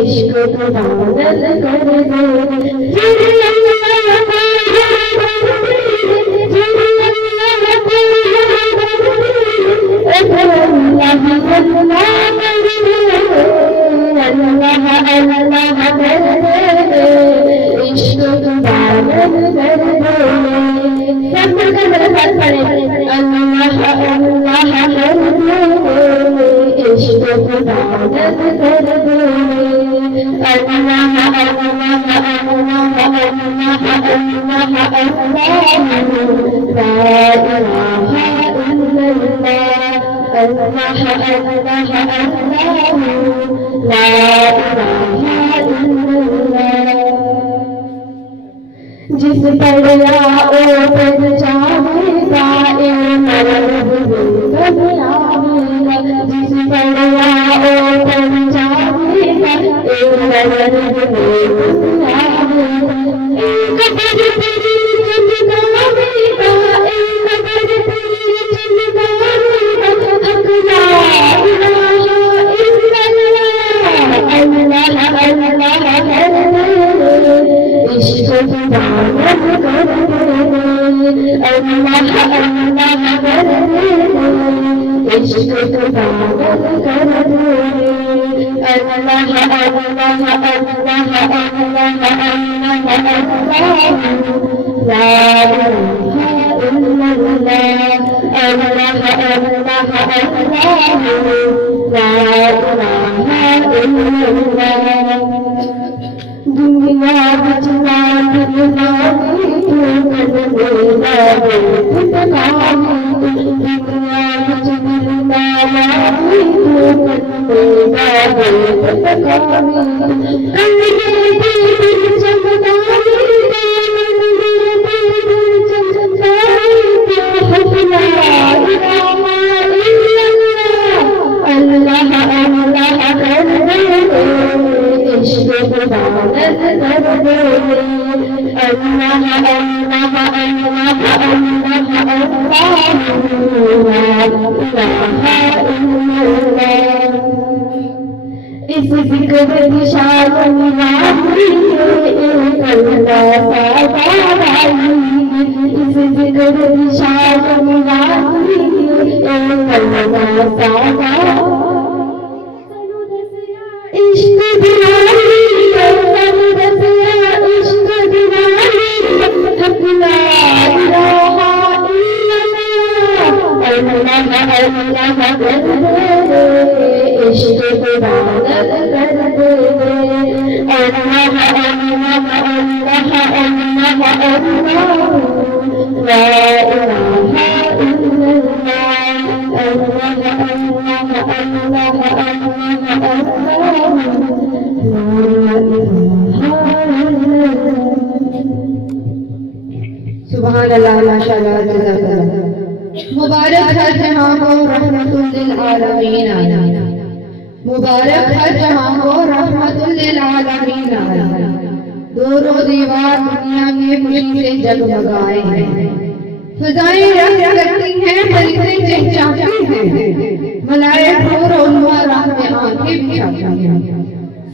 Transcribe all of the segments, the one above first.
इश्क इबादत कर दो जिस पर आओ पर जावेगा जिस पर आओ पर जावेगा दुनिया बचना इस जिक्र की शान इस जिक्र की शान इश्क सुभान अल्लाह माशाअल्लाह जज़ाकल्लाह। मुबारक हर जहां को रहमतुल लिल आलमीन आया, मुबारक हर जहां को रहमतुल लिल आलमीन आया। दोनों दीवार दुनिया में खुशी से जगमगाए हैं, फिजाएं रंग करती हैं, फरिश्ते चहचहाते हैं, मलाइक हूर और राह में आंखें बिछाती हैं।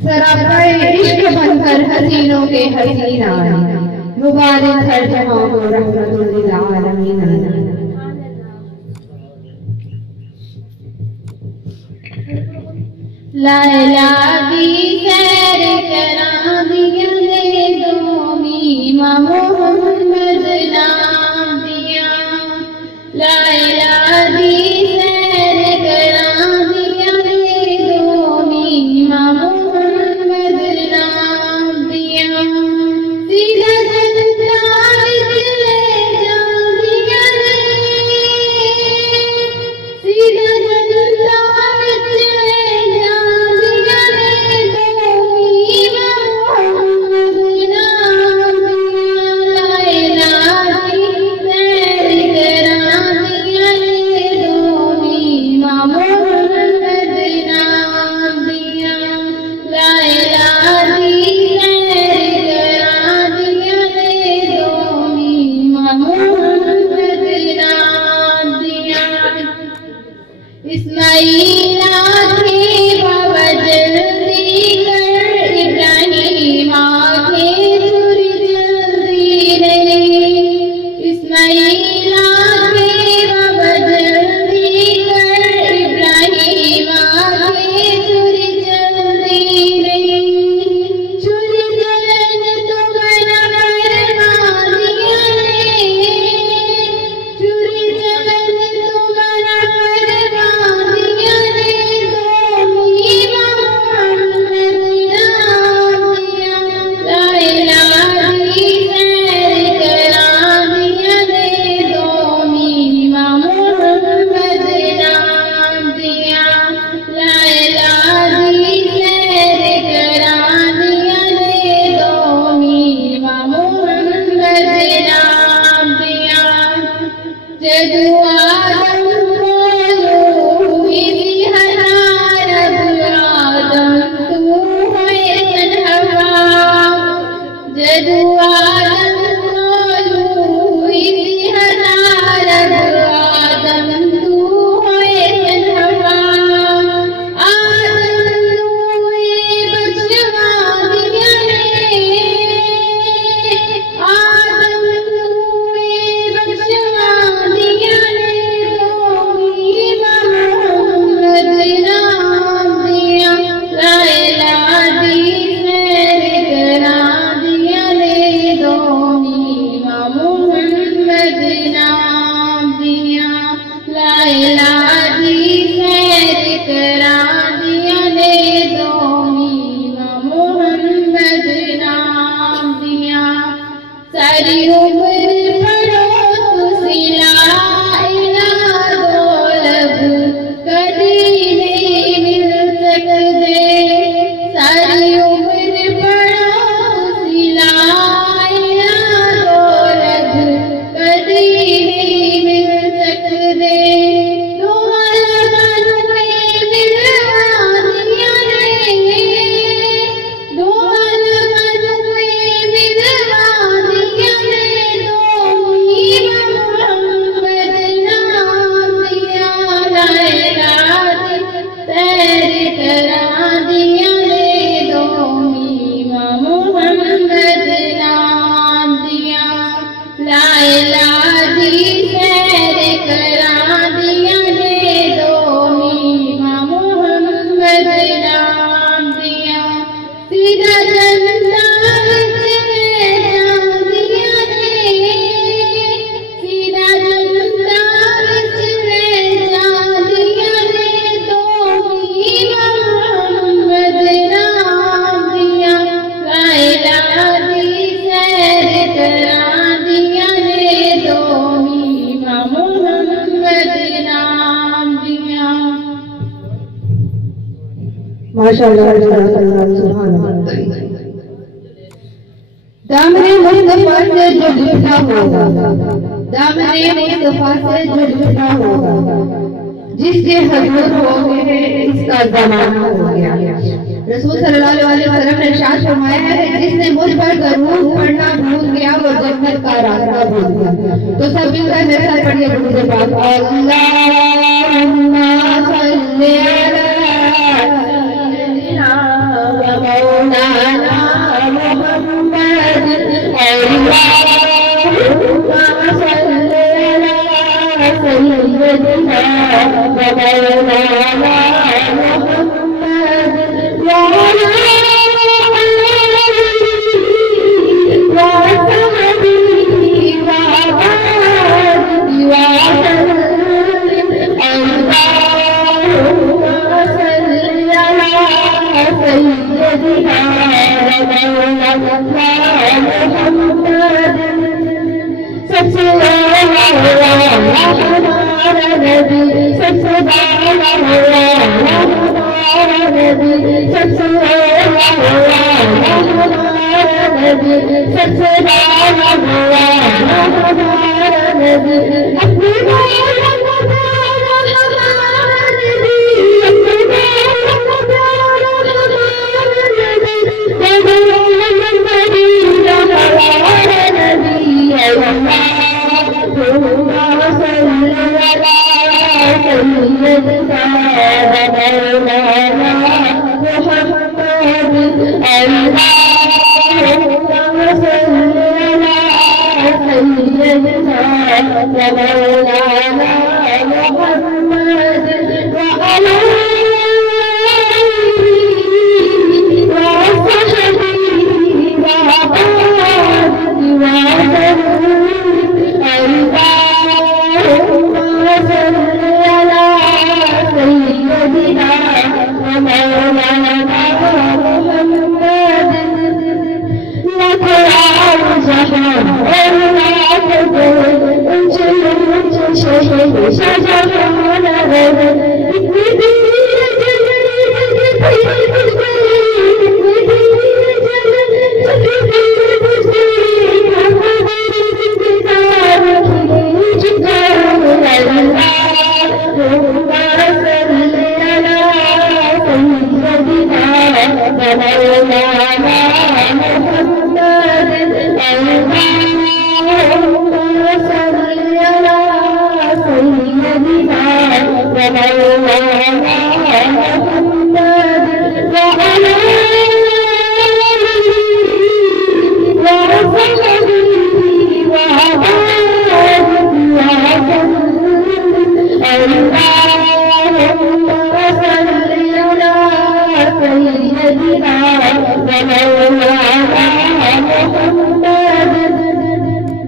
सरापाए इश्क बनकर हसीनों के हसीन आए, मुबारक हर जहां को रहमतुल लिल आलमीन आया। लैला की सैर करा दिया दे दो मीमा मोहम्मद नाम दिया। लैला की सैर करा दिया दे दो मीमा मोहम्मद नाम दिया। सीधा जन्नत ले जा दिया रे, सीधा जन्नत माशाअल्लाह सुभान अल्लाह। दामने मुस्तफा से जो जुटा होगा, दामने मुस्तफा से जो जुटा होगा, जिसके हजूर हो गए इसका जमाना हो गया। रसूल सल्लल्लाहु अलैहि वसल्लम ने इरशाद फरमाया है, जिसने मुझ पर दरूद पढ़ना भूल गया वो जन्नत का रास्ता भूल गया। तो सब मिलकर मेरे साथ पढ़िए दुरूद पाक। अल्लाहुम्मा सल्ली अला मौलाना मुहम्मद, अल्लाहुम्मा सल्ली अला सय्यिदना मौलाना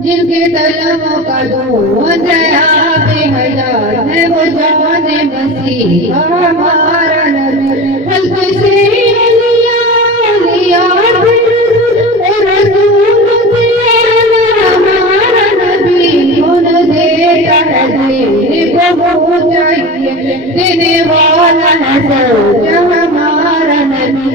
जिनके तलवों का दूध है वो जाने मसीहा हमारा नबी, हल्के से लिया लिया रसूल हमारा नबी, उन देता है देने को वो चाहिए, देने वाला है सब हमारा नबी।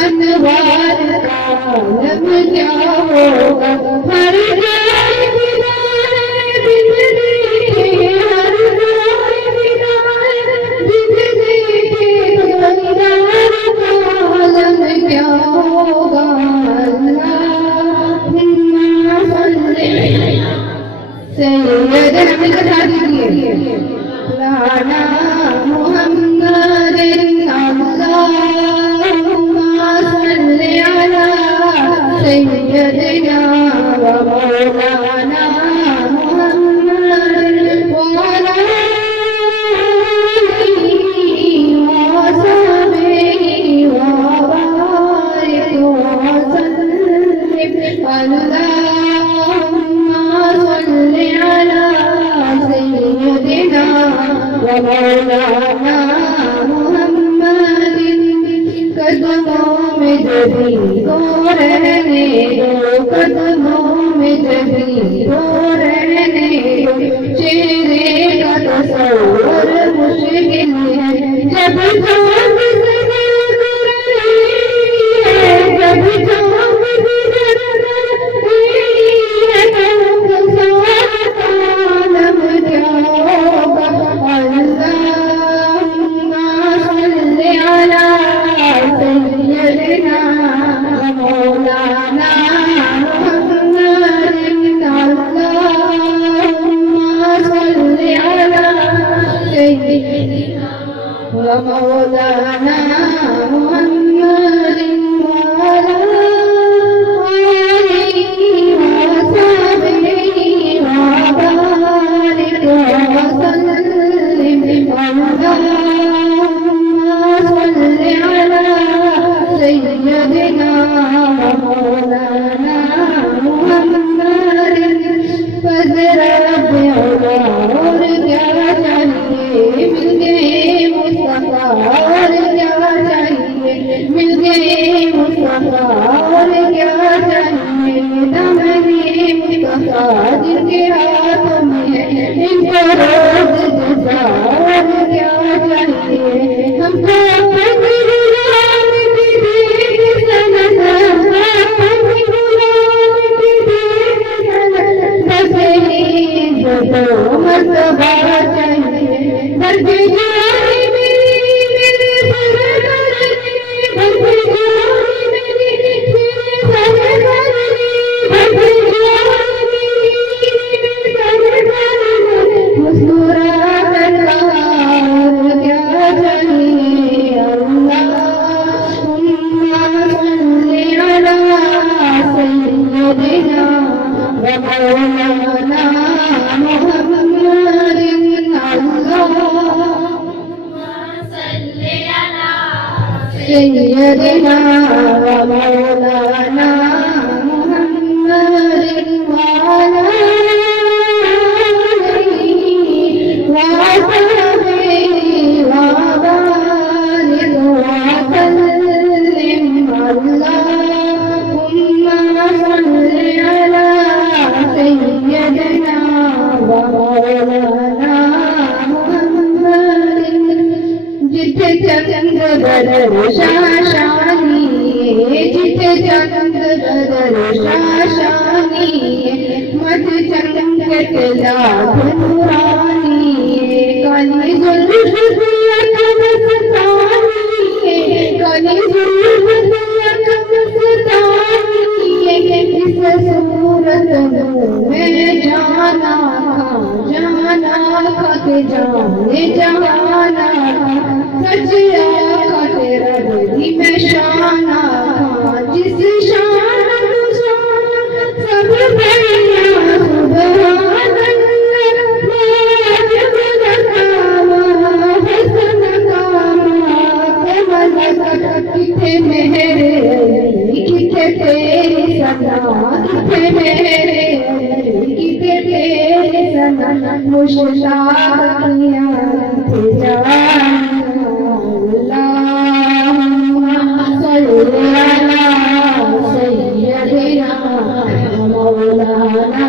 अनवार का आलम क्या होगा, हर जाए बिदाए बिन देखे, हर जाए बिदाए बिन देखे, दीदार का आलम मुझे भी तो रहने दो, कदमों में जभी तो रहने दो। चेहरे का तस्वुर मुश्किल है जब चाँद से जल रही है, जब चाँद से जल रही है, तब आलम क्या होगा। अल्लाहुम्मा सल्ली अला सय्यदिना मौलाना मुहम्मदिन। अल्लाहुम्मा सल्ली अला सय्यदिना मौलाना मुहम्मदिन वअला आलिहि वसहबिहि वबारिक वसल्लिम। अल्लाहुम्मा सल्ली अला सय्यदिना मौलाना मुहम्मदिन। फज़रा बेअला और क्या चाहिए, मिल गए मुस्तफा और क्या चाहिए, मिल गए मुस्तफा और क्या चाहिए। दामने मुस्तफा जिनके हाथों में है, इनको रोज़ जज़ा और क्या चाहिए। हमको अपनी गुलाम की देख सनद, अपनी गुलाम की देख सनद, बस एक दो मर्तबा चाहिए। दर्द जाने मेरी मेरे सरकार ने, दर्द जाने मेरी मेरे सरकार ने, दर्द जाने मेरी मेरे सरकार ने। मुस्कुरा कर कहा और क्या चाहिए। अल्लाहुम्मा सल्ली अला सय्यदिना व मौलाना मुहम्मदिन। अल्लाहुम्मा सल्ली अला सय्यदिना व मौलाना मुहम्मदिन वअला आलिहि वसहबिहि वबारिक वसल्लिम। अल्लाहुम्मा सल्ली अला सय्यदिना व मौलाना मुहम्मदिन। जिथे चंद बदर शाशानी, जिथे चंद बदर शाशानी, मत चमकत लाख नूरानी। काली जुल्फ तिलक मस्तानी, काली जुल्फ तिलक मस्तानी। इस सूरत में जाना खा के जाने जहाना। सच आका तेरा बदी में शाना, जिस शान तू शान सब बढ़िया। सुभान अल्लाह वाजिब नकामा हसन कामा कमल का। किथे मेरे किथे तेरी सना, किथे मेरे किथे तेरी सना। मुश्ताक किया तेरा। अल्लाहुम्मा सल्ली अला सय्यदिना मौलाना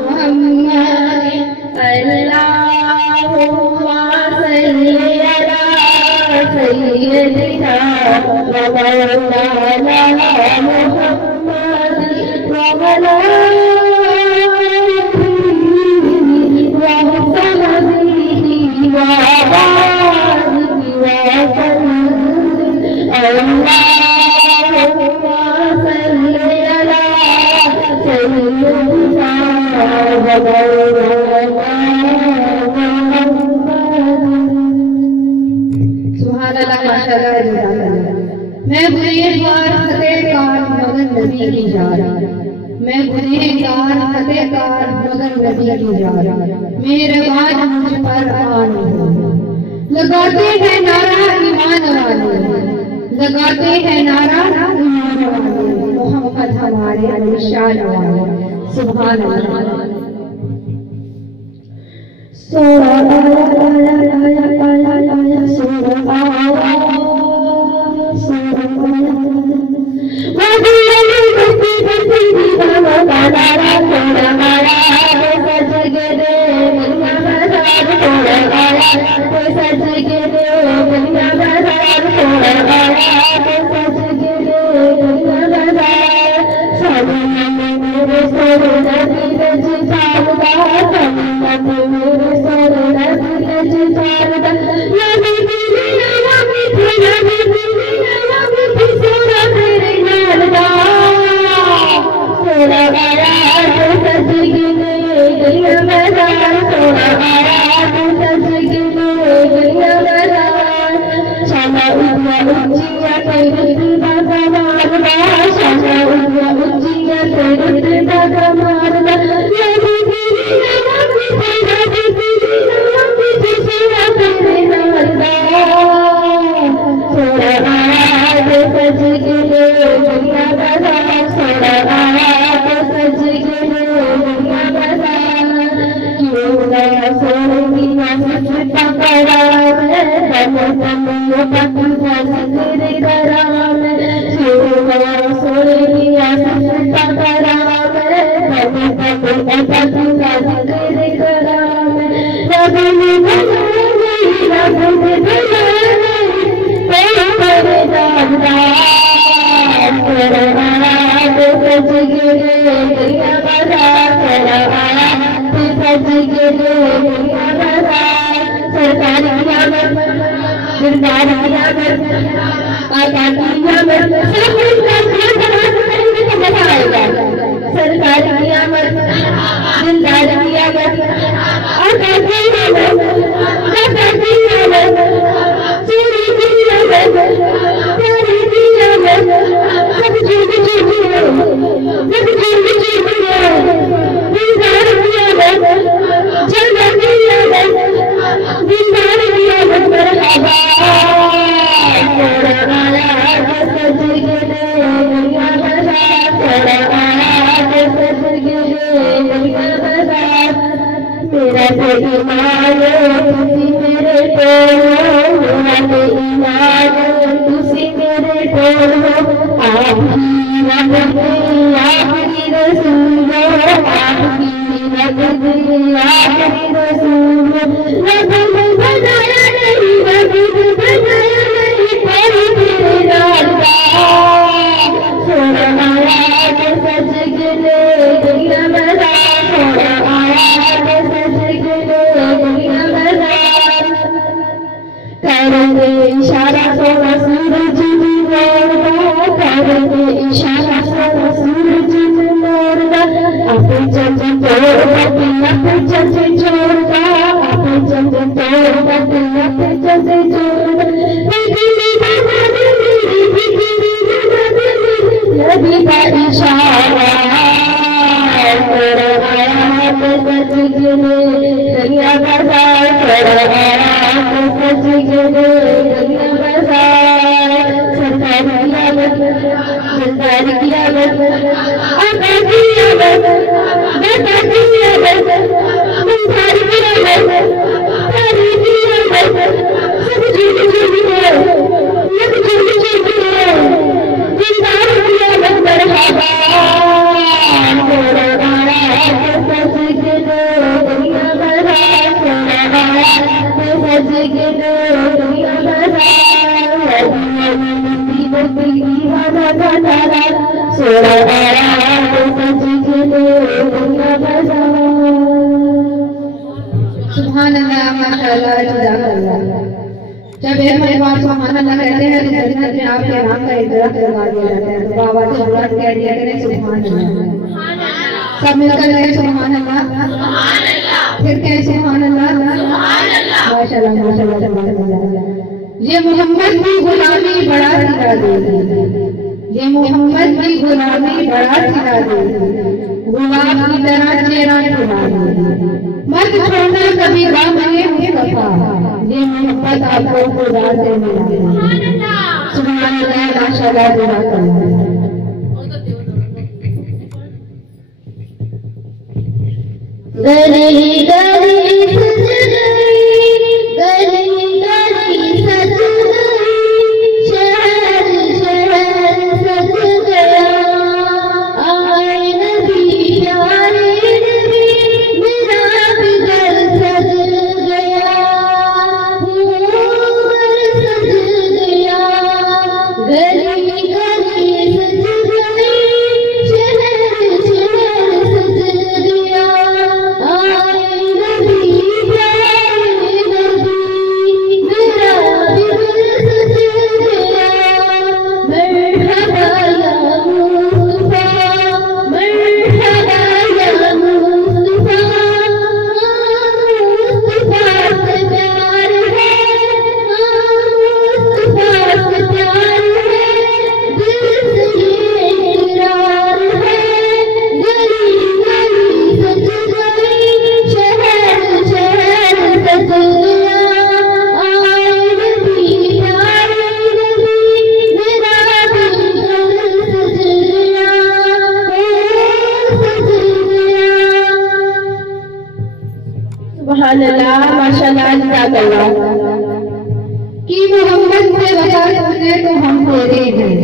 मुहम्मदिन। अल्लाहुम्मा सल्ली अला सय्यदिना मौलाना मुहम्मदिन वअला आलिहि वसहबिहि वबारिक वसल्लिम। अल्लाहुम्मा सल्ली अला सय्यदिना सुभान अल्लाह माशाअल्लाह जज़ाकल्लाह। मैं गुनहगार खतेकार मगर नबी की जार, मैं गुनहगार खतेकार मगर नबी की जार। मेरे बाद मुझ पर आन हो। लगाते हैं नारा ईमान वाले, लगाते हैं नारा ईमान वाले। मोहम्मद हमारे शान वाले। सुभान अल्लाह। सुभान अल्लाह। नजारा थोड़ा आया सज के दे दुनिया बाजार थोड़ा आया सज के दे दुनिया बाजार थोड़ा आया सज के दे दुनिया बाजार सजना मेरे सर नदी रजतारदा सजना मेरे सर नदी रजतारदा नदी दुनिया नदी दुनिया नदी सोना तेरे नालदा सोना आया सज के दे दुनिया बाजार सोना आया सज के दे दुनिया बाजार शाना उठिया उच्चिया तेरे बाबा मारदा शाना उठिया उच्चिया तेरे बाबा मारदा नदी दुनिया नदी दुनिया नदी सोना तेरे नालदा सोना आया सज के दे दुनिया बाजार सोना आया सज के दे दुनिया बाजार क्यों ना सोनिया सजता करा मैं तम पतंगा तेरे करा मैं क्यों ना सोनिया सजता करा मैं तम पतंगा तेरे करा मैं रब ने बनाया रब ने बनाया तेरे दादा तेरा आया सज के दे दुनिया बाजार तेरा आया सज के दे दुनिया बाजार सरकारी नियामत सरकारी नियामत आजादी नियामत सब कुछ बताएगा सरकारी नियामत जिंदारी नियामत आजादी नियामत आजादी नियामत चोरी नियामत प्यारी नियामत सब चीज चीज़ें सब चीज चीज़ें जिंदारी नियामत जन्नत नियामत जिंदारी नियामत मरहबा तेरा आया सज के दे दुनिया बाजार तेरा आया सज के दे दुनिया बाजार मेरा तो ईमान तुसी मेरे टोलो मेरा तो ईमान तुसी मेरे टोलो आपकी रसूल आपकी रसूल रब ने बनाया नहीं रब ने बनाया नहीं पर तेरे राजा सोना आया सज के दे दुनिया बाजार सोना आया सज के दे दुनिया बाजार करेंगे इशारा सोना सूरज भी मोड़दा करेंगे इशारा सोना सूरज भी मोड़दा अपने चंद तोड़दा अपने चंद छोड़दा अपने चंद तोड़दा अपने चंद छोड़दा नबी का इशारा तेरा आया सज के दे दुनिया बाजार तेरा आया सज के दे दुनिया बाजार सरकारी नियामत सरकारी नियामत आजादी नियामत आजादी नियामत सरकारी नियामत सारी नियामत सब चीज चीज़ें सब चीज चीज़ें जिंदारी नियामत मरहबा तेरा आया सज के दे दुनिया बाजार तेरा आया सज के दे दुनिया बाजार सोना आया सज के दे दुनिया बाजार सुभान अल्लाह माशाअल्लाह जज़ाकल्लाह। जब एक परिवार सुभान अल्लाह कहते हैं तो जन्नत में आपके नाम का इज़्ज़त लगा दिया जाता है। तो बाबा से बुलंद कह दिया करें सुभान अल्लाह। सब मिलकर कहें सुभान अल्लाह। फिर कहें सुभान अल्लाह। माशाअल्लाह माशाअल्लाह सुभान अल्लाह। ये मोहम्मद की गुलामी बड़ा सिरा दे, ये मोहम्मद की गुलामी बड़ा सिरा दे, गुलाम की तरह चेहरा छुड़ा दे, मत छोड़ना कभी गम ये मुस्तफा, ये मोहम्मद आपको खुदा से मिला दे। सुभान अल्लाह माशाअल्लाह जज़ाकल्लाह। गली गली सज गई, गली गली सज गई, शहर शहर सज गया, आए नबी माशाल्लाह जज़ाकल्लाह। कि मोहम्मद से वफा तूने तो हम तेरे हैं,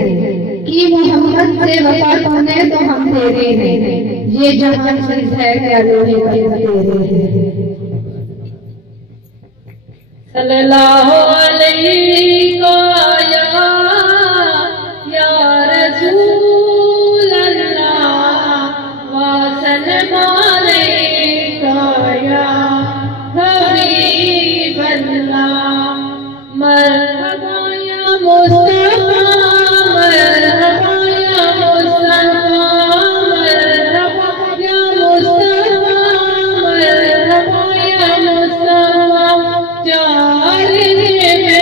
कि मोहम्मद से वफा तूने तो हम तेरे हैं, ये जहां चीज है क्या लोहे का तेरे हैं। सल्लल्लाहु अलैहि या रसूल अल्लाह व सल्लम अलैका या हबीब अल्लाह। मरहबा या मुस्तफा, मरहबा या मुस्तफा, मरहबा या मुस्तफा, मरहबा या मुस्तफा। चार मेरे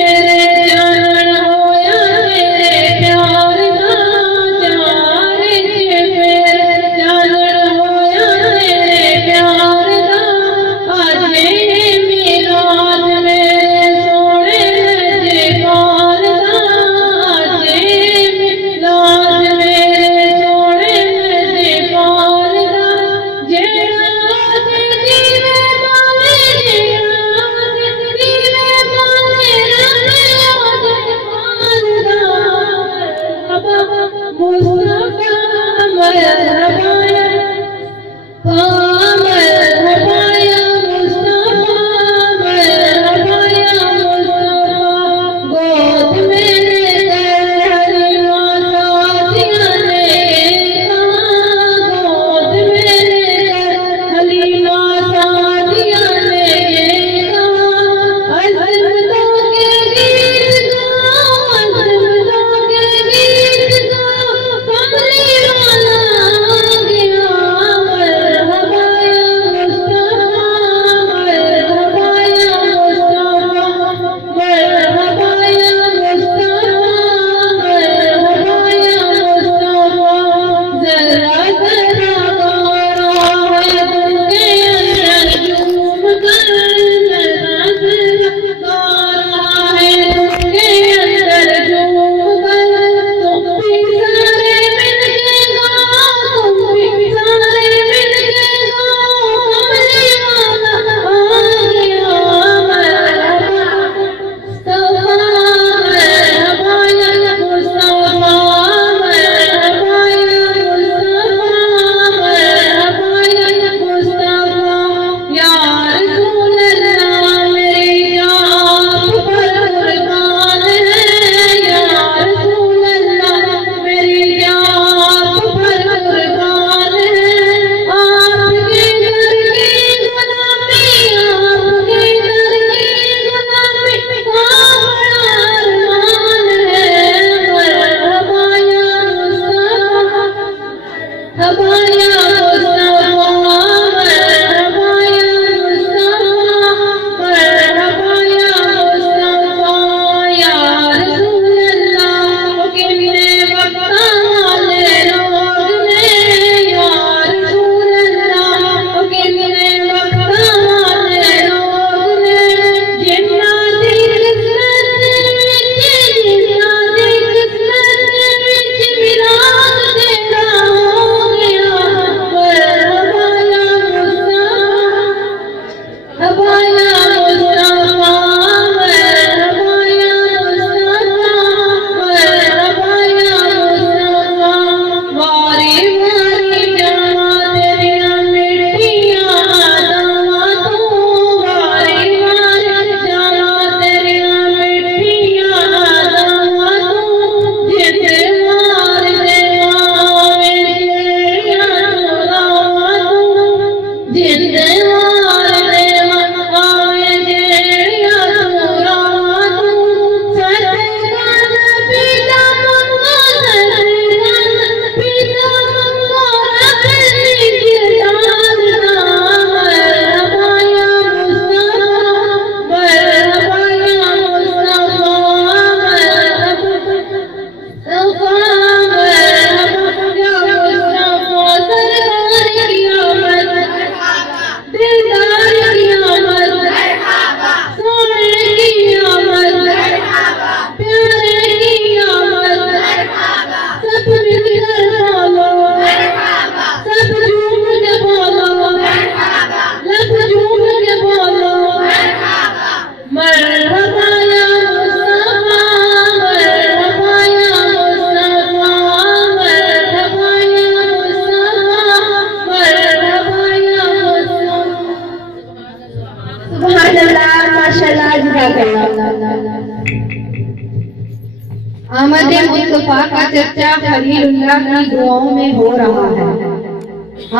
आमद मुस्तफा का चर्चा खलीलुल्लाह की दुआओं में हो रहा है।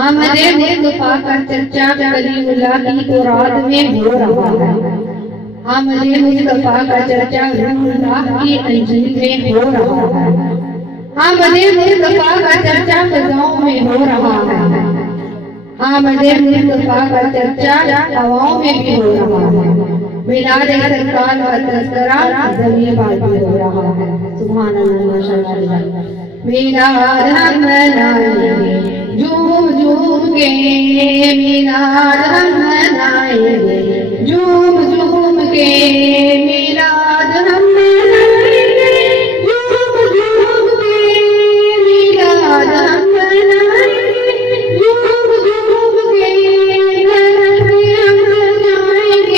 आमद मुस्तफा का चर्चा खलीलुल्लाह की कुरात में हो रहा है। आमद मुस्तफा का चर्चा रूहुल्लाह की अंजील में हो रहा है। आमद मुस्तफा का चर्चा फिजाओं में हो रहा है। आमद मुस्तफा का चर्चा हवाओं में भी हो रहा है। मिलाद सरकार का तज़किरा ज़मीन पर भी हो रहा है। सुभान अल्लाह माशाअल्लाह। मिलाद हम मनाएंगे झूम झूम के, मिलाद हम मनाएंगे झूम झूम के, मिलाद हम मनाएंगे झूम झूम के, मिलाद हम मनाएंगे झूम झूम के, घर पे हम जाएंगे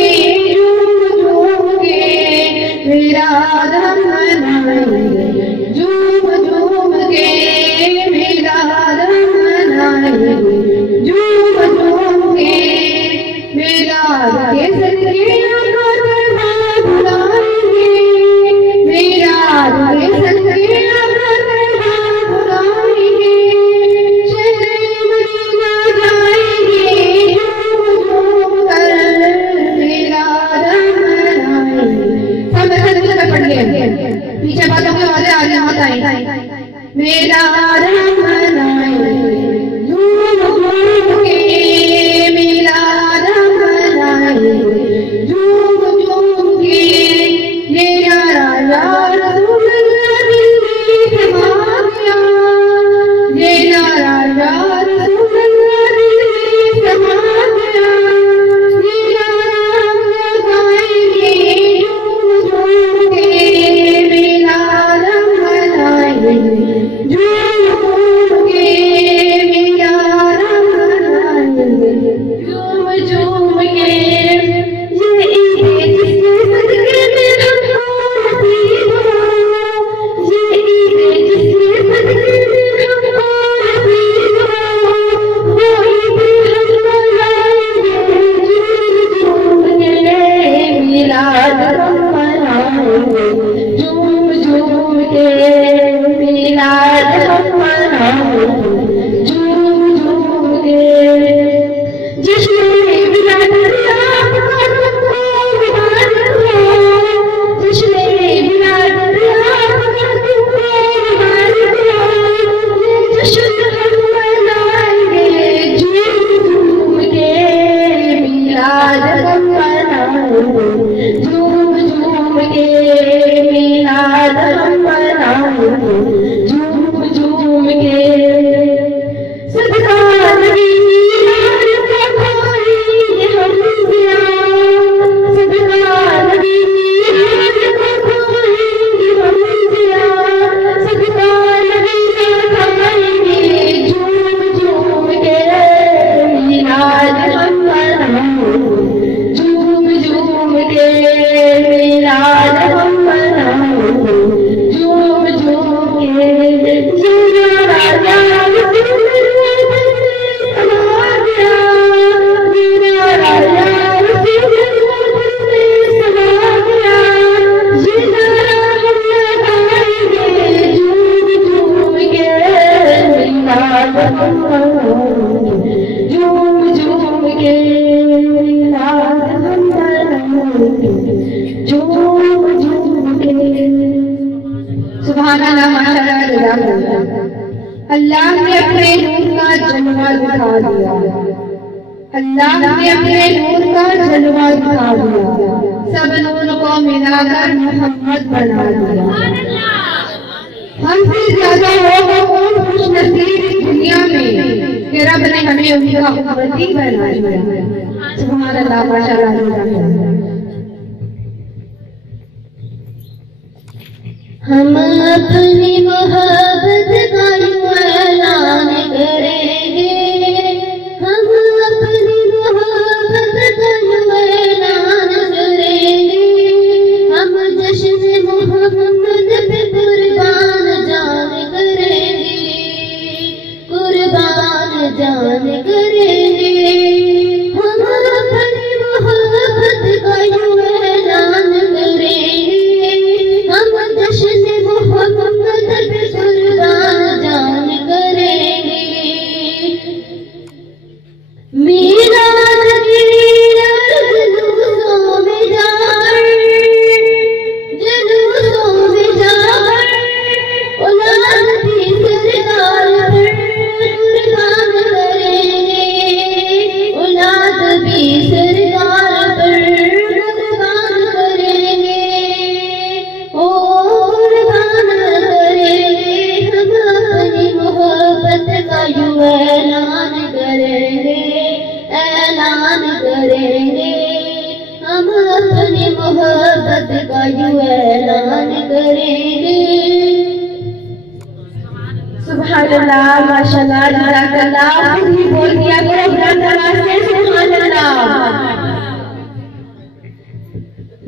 मिलाद हम मनाएंगे झूम झूम के, मिलाद हम मनाएंगे झूम झूम के, मिलाद के सदके बुलाएंगे, मिलाद के सदके बुलाएंगे, शहरे मदीना जाएंगे झूम झूम कर, मिलाद हम पीछे बातों की आवाजें आगे मत आई। मिलाद हम मनाएंगे झूम झूम के, मिलाद हम मनाएंगे झूम झूम के, ये यारा यार रसूलुल्लाह दिल में समा गया, ये यारा यार रसूलुल्लाह दिल में समा गया, ये यारा हम गाएंगे झूम झूम के, मिलाद हम मनाएंगे झूम झूम के, मिलाद हम मनाएंगे झूम झूम के, ये ईद जिसके सदके में हमको नसीब हो, ये ईद जिसके सदके में हमको नसीब हो, वो ईद हम मनाएंगे झूम झूम के, मिलाद हम मनाएंगे झूम झूम के, मिलाद हम मनाएंगे झूम झूम के, जिसने मिलाद आपका सबको मुबारक हो, जिसने मिलाद आपका सबको मुबारक हो, ये जश्न हम मनाएंगे झूम झूम के, मिलाद हम मनाएंगे झूम झूम के, मिलाद हम मनाएंगे झूम झूम के, सदका नबी यार का कोई हम दिया, सदका नबी यार का कोई हम दिया, सदका नबी का खाएंगे झूम झूम के, मिलाद हम मनाएंगे झूम झूम के, मिलाद हम मनाएंगे झूम झूम के, ये यारा यार रसूलुल्लाह दिल में समा गया, ये यारा यार रसूलुल्लाह दिल में समा गया, ये यारा हम गाएंगे झूम झूम के, मिलाद हम मनाएंगे झूम झूम के, मिलाद हम मनाएंगे झूम झूम के। सुभान अल्लाह माशाअल्लाह जज़ाकल्लाह। अल्लाह ने अपने नूर का जलवा दिखा दिया, अल्लाह ने अपने नूर का जलवा दिखा दिया, सब नूर को मिलाकर मोहम्मद बना दिया। हमसे ज्यादा होगा कौन खुश नसीब इस दुनिया में कि रब ने हमें उनका उम्मती बनाया। सुभान अल्लाह, माशाअल्लाह। हम अपनी मोहब्बत का ऐलान करेंगे, हम अपनी मोहब्बत का ऐलान करेंगे, हम जश्न मोहम्मद पे कुर्बान जान करेंगे, कुर्बान जान करेंगे। हम अपनी मोहब्बत का ऐलान करेंगे, हम जश्न मोहम्मद पे कुर्बान जान करेंगे। मीराद की जुलूसों में जाकर, जुलूसों में जाकर औलाद भी सरकार पर कुर्बान करेंगे, औलाद भी सरकार पर कुर्बान करेंगे, ओ कुर्बान करेंगे। हम अपनी मोहब्बत का ऐलान करेंगे, ऐलान करेंगे, हम अपनी मोहब्बत का ऐलान करेंगे। सुभान अल्लाह, माशाअल्लाह, जज़ाकल्लाह। खुद ही बोल दिया करो बुलंद आवाज से सुभान अल्लाह।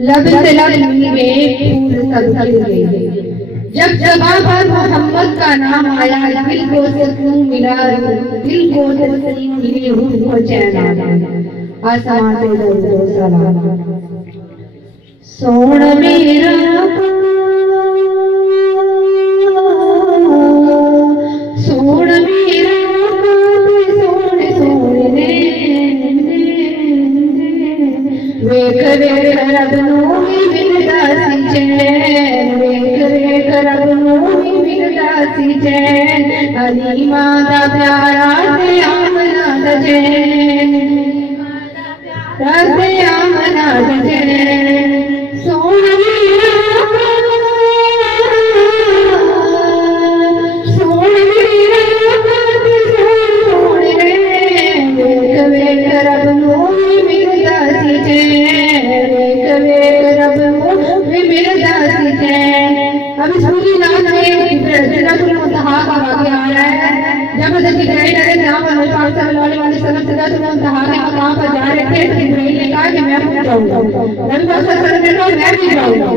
लब से लब मिले फूल सब खिल गए, जब जबां पर मोहम्मद का नाम आया, दिल को सुकून मिला, दिल को तस्लीम मिली, रूह को चैन आया। आसमां से दो सलाम। सोन मेरा सोन मेरा सोने सोने वेख वेख रब नूं भी मिलदा सी चैन, वेख वेख रब नूं भी मिलदा सी चैन। हलीमा दा प्यारा ते आमना दा चैन, ते आमना दा चैन। सोन मेरा सोन मेरा सोने वेख वेख रब नूं भी मिलदा सी चैन, वेख वेख रब नूं भी मिलदा सी चैन। अब इस पूरी रात में सिदरतुल मुंतहा का वाक़या आ रहा है। जब हज़रत जिब्राइल अलैहिस्सलाम और नबी पाक सल्लल्लाहु अलैहि वसल्लम सिदरतुल मुंतहा के मकाम पर जा रहे थे, जिब्राइल ने कहा कि मैं भी जाऊंगा। नबी पाक सल्लल्लाहु अलैहि वसल्लम ने कहा मैं भी जाऊंगा।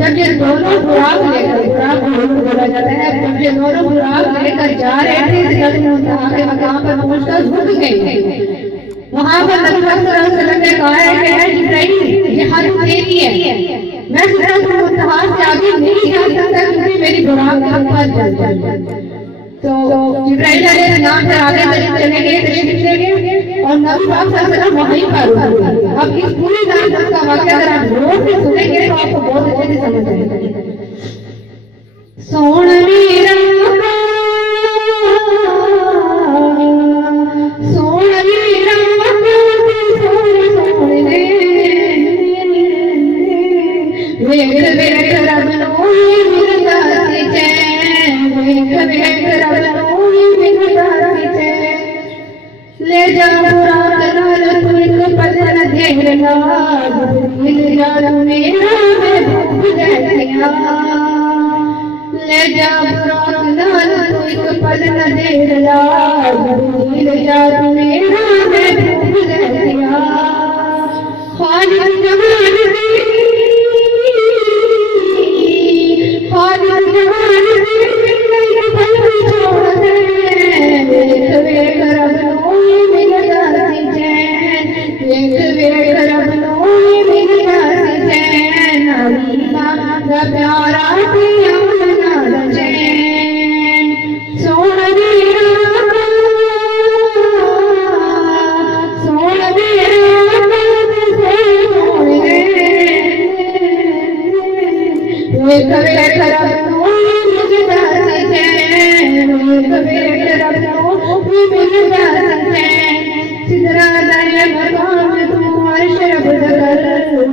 जब ये दोनों बुराक लेकर, बुराक बोला जाता है, जब ये दोनों बुराक लेकर जा रहे थे, सिदरतुल मुंतहा के मकाम पर पहुंचकर रुक गए। वहां पर नबी पाक सल्लल्लाहु अलैहि वसल्लम ने कहा है कि जिब्राइल ये हाथ तेरी है, मैं सिदरतुल मुंतहा से आगे नहीं जा सकता क्योंकि मेरी बुराक हाथ पर चल जाए। तो जिब्राइल अलैहिस्सलाम से आगे चले गए, तशरीफ ले गए और नबी पाक सल्लल्लाहु अलैहि वसल्लम वहीं पर रुके। अब इस पूरी रात का वाक़या अगर आप गौर से सुनेंगे तो आपको बहुत अच्छे से समझ आएगा। सोन मेरा सोन मेरा सोने सोने वेख वेख रब नूं मिलदा सी चैन, वेख वेख रब नूं मिलदा सी चैन। ले जा बुराक नाल तू एक पल न देना, दिल जान मेरा मैं भूख बैठिया। ले जा बुराक नाल तू एक पल न देना, दिल जान मेरा मैं भूख बैठिया। खालिद जहान दी, खालिद जहान दी एक पल छोड़ दे, वेख वेख रब नूं मिलदा सी चैन, वेख वेख रब नूं मिलदा सी चैन। हलीमा दा प्यारा ते आमना दा चैन। सोन मेरा सोन मेरा सोने वेख वेख रब नूं मिलदा सी चैन, वेख वेख रब नूं मिलदा सी चैन। सिदरा दे मकाम तू अर्श रब कर,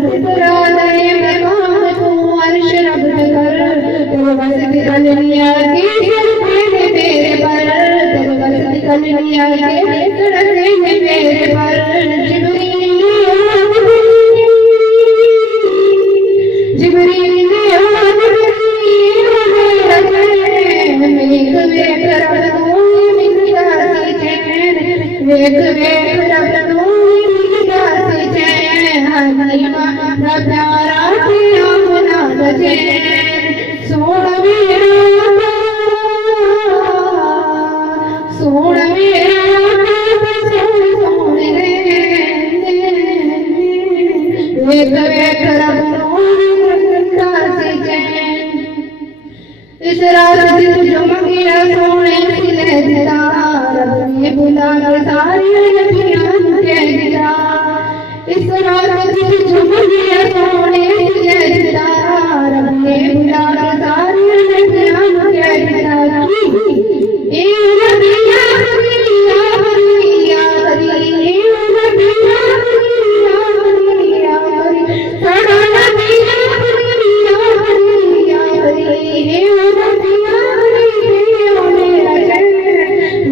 सिदरा दे मकाम तू अर्श रब कर, तो बस दिल नियत दुनिया के तड़के मेरे पर जिब्रील वेख वेख रब मिलदा सी चैन हलीमा दा प्यारा पिया मना दे सोना मेरा सोना सोने वेख वेख रब मिलदा सी चैन इस रात जो मंगिया सोने सिले दिता रब ने बुला के सारी नबियां कह दिया इस रात जो मंगिया सोने सिले दिता रब ने बुला के सारी नबियां कह दिया ए नबिया हरिया हरिया हरि ए नबिया हरिया हरिया हरि सदा नबिया हरिया हरिया हरि ए नबिया हरिया मेरा जन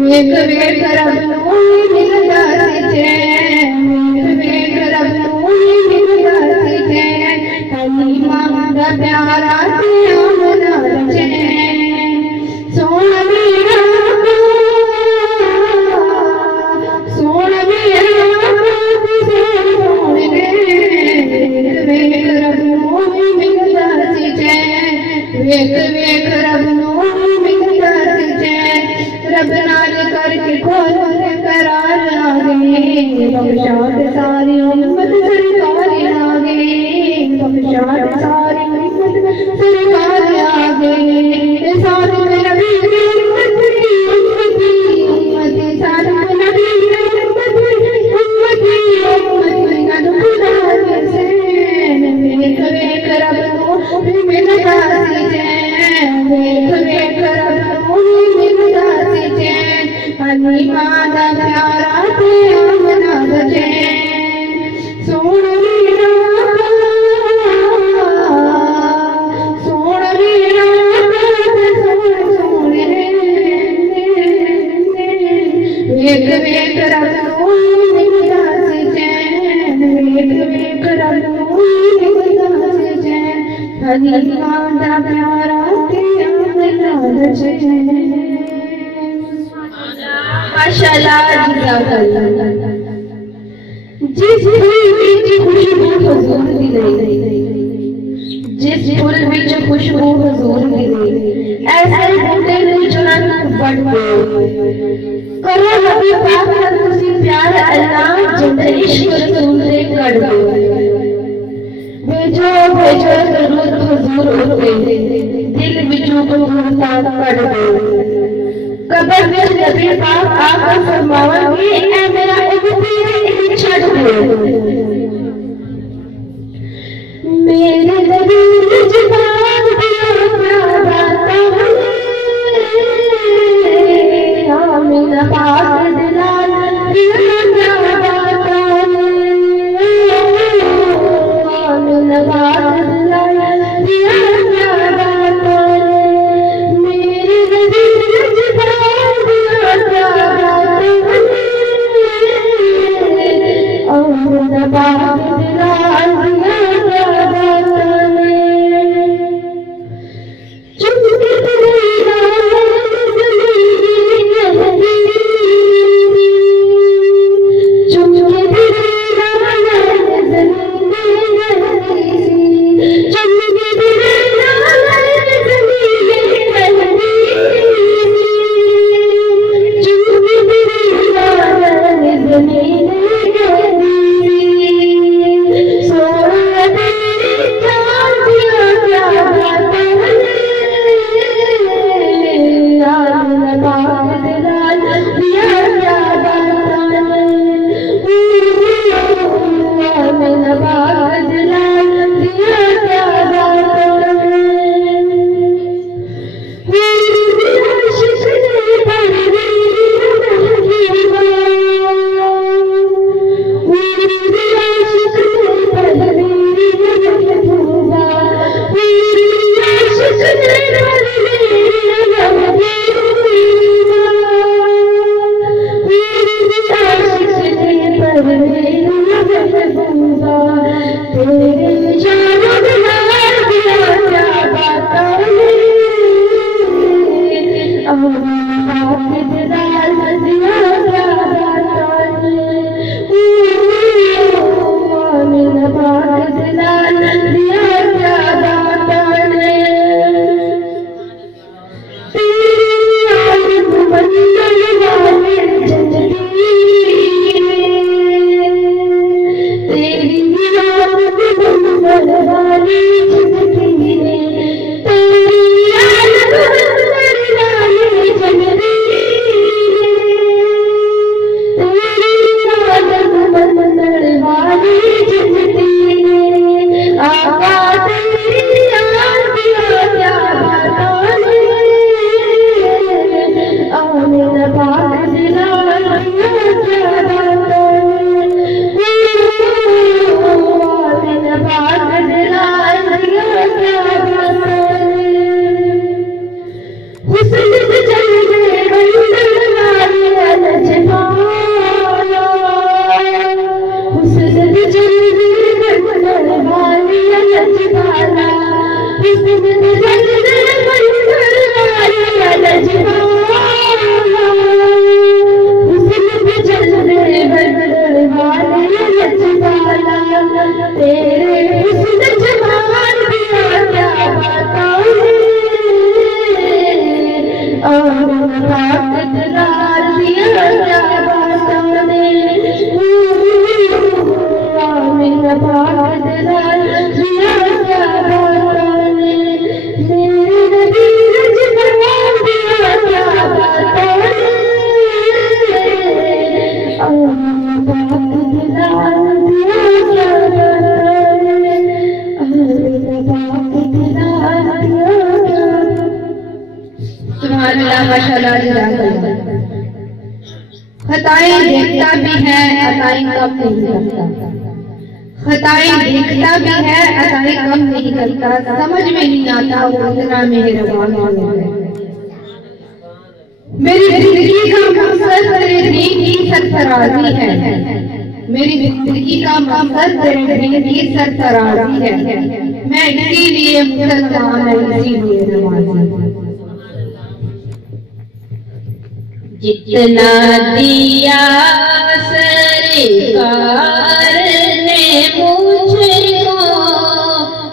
वेख वेख रब मिलदा सी चैन वेख रब मिलदा सी चैन हलीमा दा प्यारा पिया मना चैन सोना मेरा सोने वेख रब मिलदा सी चैन वेख वेख रब मिलदा सी चैन रब नाल करके खोल करार आ गए बख्शात सारी उम्मत सरकार आ गए बख्शात सारी उम्मत सरकार आ गए साथ में नबी उम्मती साथ में नबी उम्मती वेख वेख रब मिलदा सी चैन वेख वेख रब मिलदा सी चैन हलीमा दा प्यारा पिया मना चैन सोना मेरा सोने वेख वेख रब मिलदा सी चैन वेख वेख रब मिलदा सी चैन हलीमा दा प्यारा पिया मना चैन माशाअल्लाह जिंदाबाद जिस फूल विच खुशबू हुजूर दी रही जिस फूल विच खुशबू हुजूर दी रही ऐसे बूटे ने चुनन बड़ करो नबी पाक नाल तुसी प्यार अल्लाह जिंदे इश्क रसूल दे कर दो भेजो भेजो जरूर हुजूर उते दिल विचों गुस्सा कर दो कबर में नबी पाक आकर फरमावेंगे ऐ मेरा एक छड़ दो मेरे नबी जुबान दिया बाता आमीन पाक दिलाल दिया बाता आमीन पाक दिलाल दिया बाता मेरे नबी जुबान खताएं देखता भी है, अताएं कम नहीं करता। खताएं देखता भी है, अताएं कम नहीं करता। समझ में नहीं आता वो इतना मेहरबान है। मेरी जिंदगी का मकसद तेरे दीन की सरफराजी है। मेरी जिंदगी का मकसद तेरे दीन की सरफराजी है। मैं इसीलिए मुसलमान है, इसीलिए नमाज़ी। जितना दिया सरकार ने मुझको,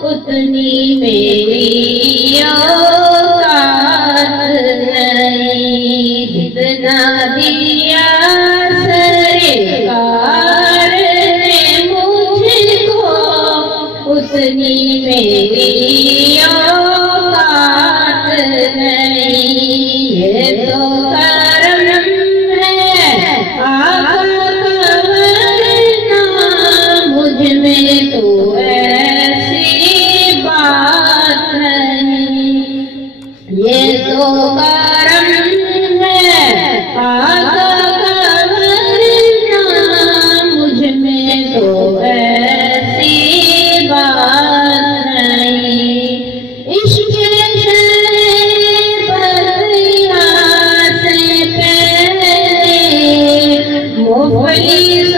उतनी मेरी औकात नहीं। जितना दिया सरकार ने मुझको, उतनी मेरी औकात नहीं। ये तो तो ऐसी बात नहीं, ये तो करम है आका का वरना, मुझ में तो ऐसी बात नहीं। इश्क़ बतिया से पहले मुफलिस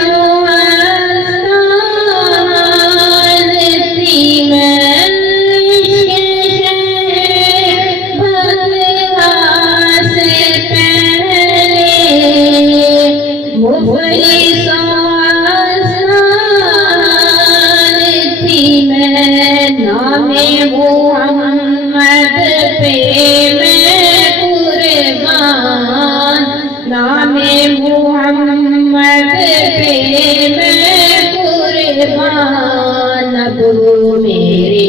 मेरे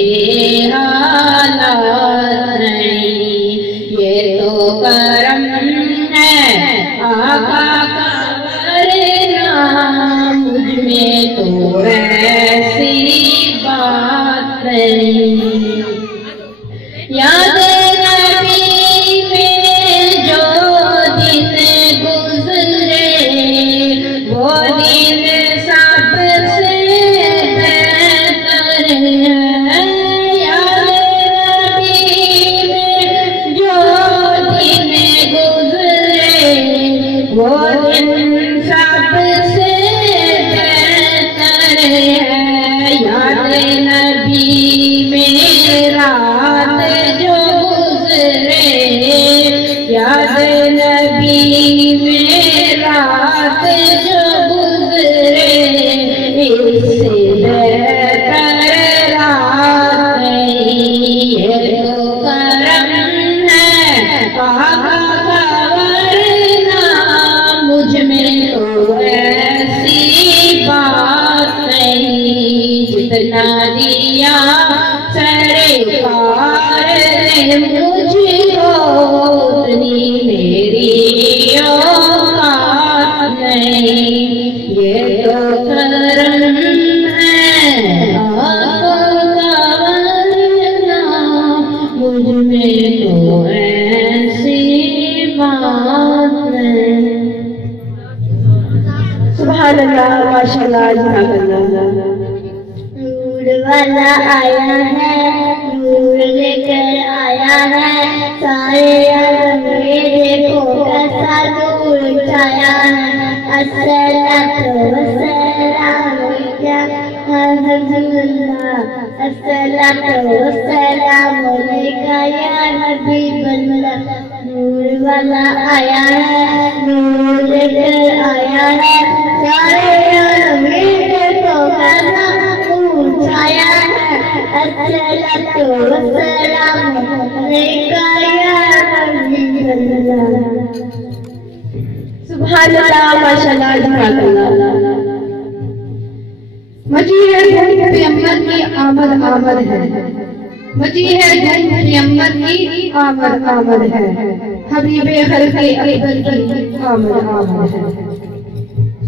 हालात नहीं, ये तो करम है आका का वरना, मुझ में तो ऐसी बात नहीं। याद नबी में जो दिन गुजरे, वो दिन सबसे वो दिन सबसे बेहतर है। याद नबी में रात जो गुजरे, याद नबी में रात जो गुजरे इससे बेहतर रात नहीं। ये तो करम है आका का वरना मुझ में तो ऐसी बात नहीं। जितना दिया सरकार ने मुझको उतनी मेरी औकात नहीं। ये तो करम है आका का वरना मुझ में तो ऐसी बात नहीं। सुभान अल्लाह, माशाअल्लाह, जज़ाकल्लाह। नूर वाला आया है, नूर लेकर आया है, सारे आलम में देखो कैसा नूर छाया है। अस्सलातु वस्सलामु अलैका हबीबल्लाह, अस्सलातु वस्सलामु अलैका या हबीबल्लाह। नूर वाला आया है, नूर लेकर आया है, सारे आलम में देखो कैसा नूर छाया है। अस्सलातु वस्सलामु अलैका या हबीबल्लाह। सुभान अल्लाह, माशाअल्लाह, जज़ाकल्लाह। मजी है धन क़यामत की आमद आमद है, मजी है धन क़यामत की आमद आमद है। हबीबे खल्क़े अकबर की आमद आमद है।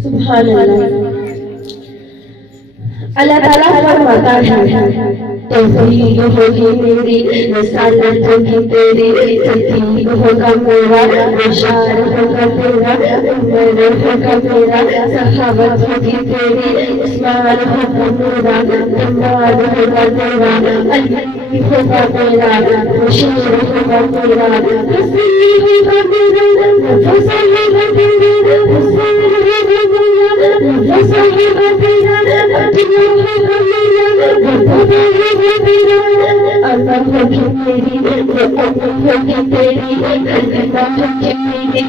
सुभान अल्लाह। अल्लाह ताला फरमाता है तौहीद होगी मेरी, रिसालत होगी तेरी, तकदीर होगा मेरा, बशार होगा तेरा, उम्र होगा मेरा, सखावत होगी तेरी, इस्माल होगा मेरा, दमाद होगा तेरा, अली होगा मेरा, बशीर होगा मेरा, हसी होगा मेरा, फसल होगा तेरा, हुसैन होगा मेरा, फसल होगा तेरा, अल्लाह होगी मेरी, होगी तेरी, अल्लाह होगी मेरी,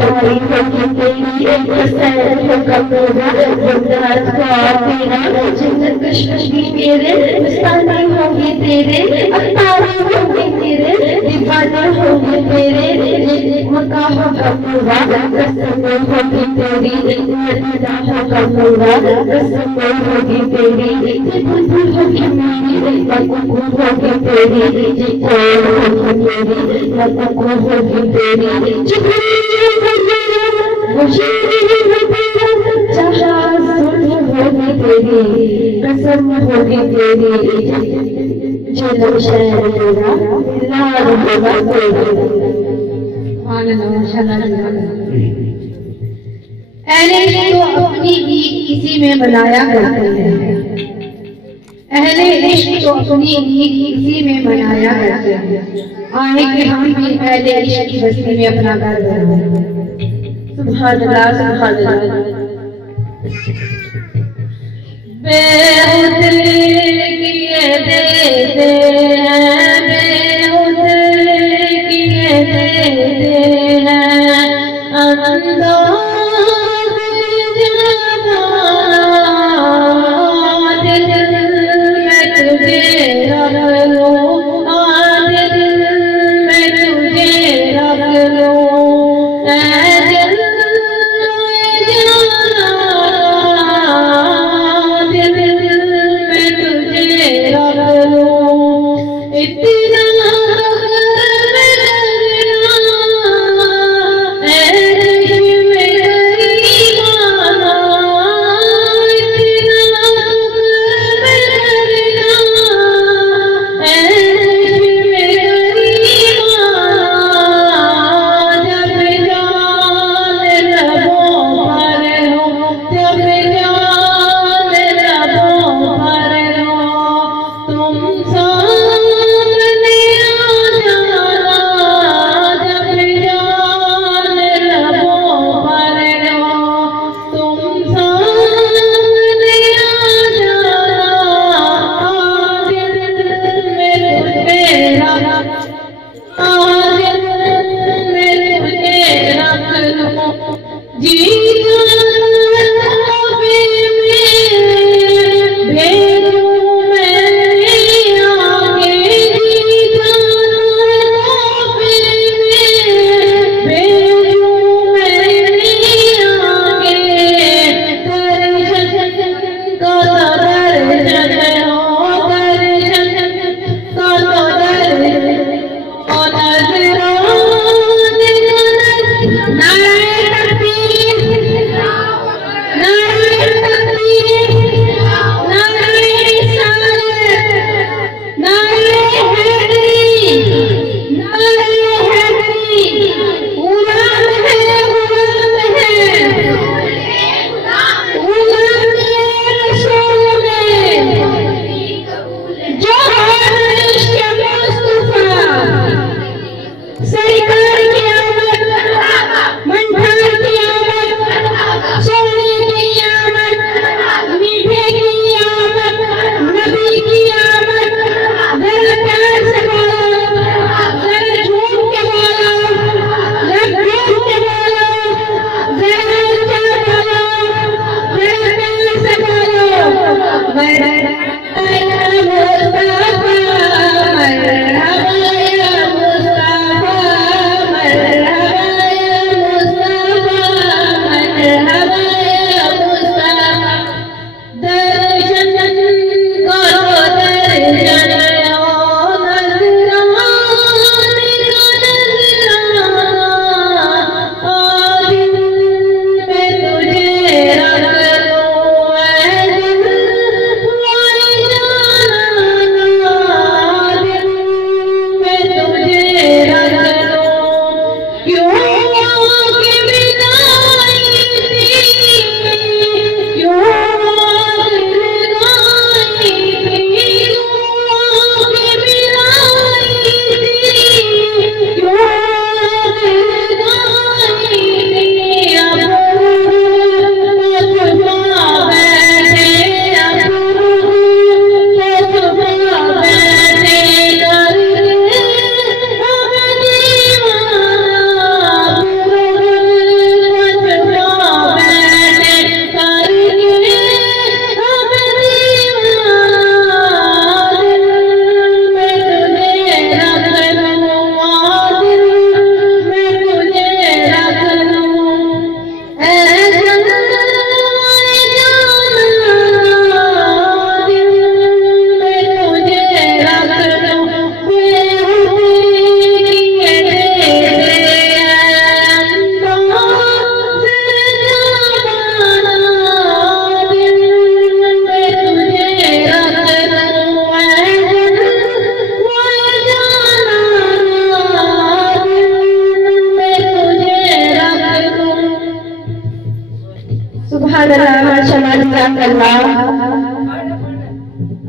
तारी होगी तेरी, हसैन होगा मेरा, जन्नत का तेरा, जन्नत कश्मीरी मेरे, मस्तानी होगी तेरे, अतारी होगी तेरे, दीवाने होगी तेरे, मक्का होगा मेरा, कसम होगी तेरी, मदीना होगा मेरा, कसम होगी तेरी, बुलबुल होगी मेरी, मकुकू होगी तेरी, जिकोल होगी मेरी, मकुकू होगी तेरी, जिब्रील होगी मेरा, बशीर होगी तेरा, जहाज होगी तेरी, कसम होगी तेरी, जन्म शहर तेरा, लाल होगा तेरी। सुभान अल्लाह, माशाअल्लाह। अहले इश्क तो अपनी ईद इसी में मनाया करते हैं, अहले इश्क तो अपनी ईद इसी में मनाया करते हैं। आए कि हम भी अहले इश्क की बस्ती में अपना घर बनाएं। सुभान अल्लाह, सुभान अल्लाह। बेहुद किए देते हैं, बेहुद किए देते हैं, अंदाज़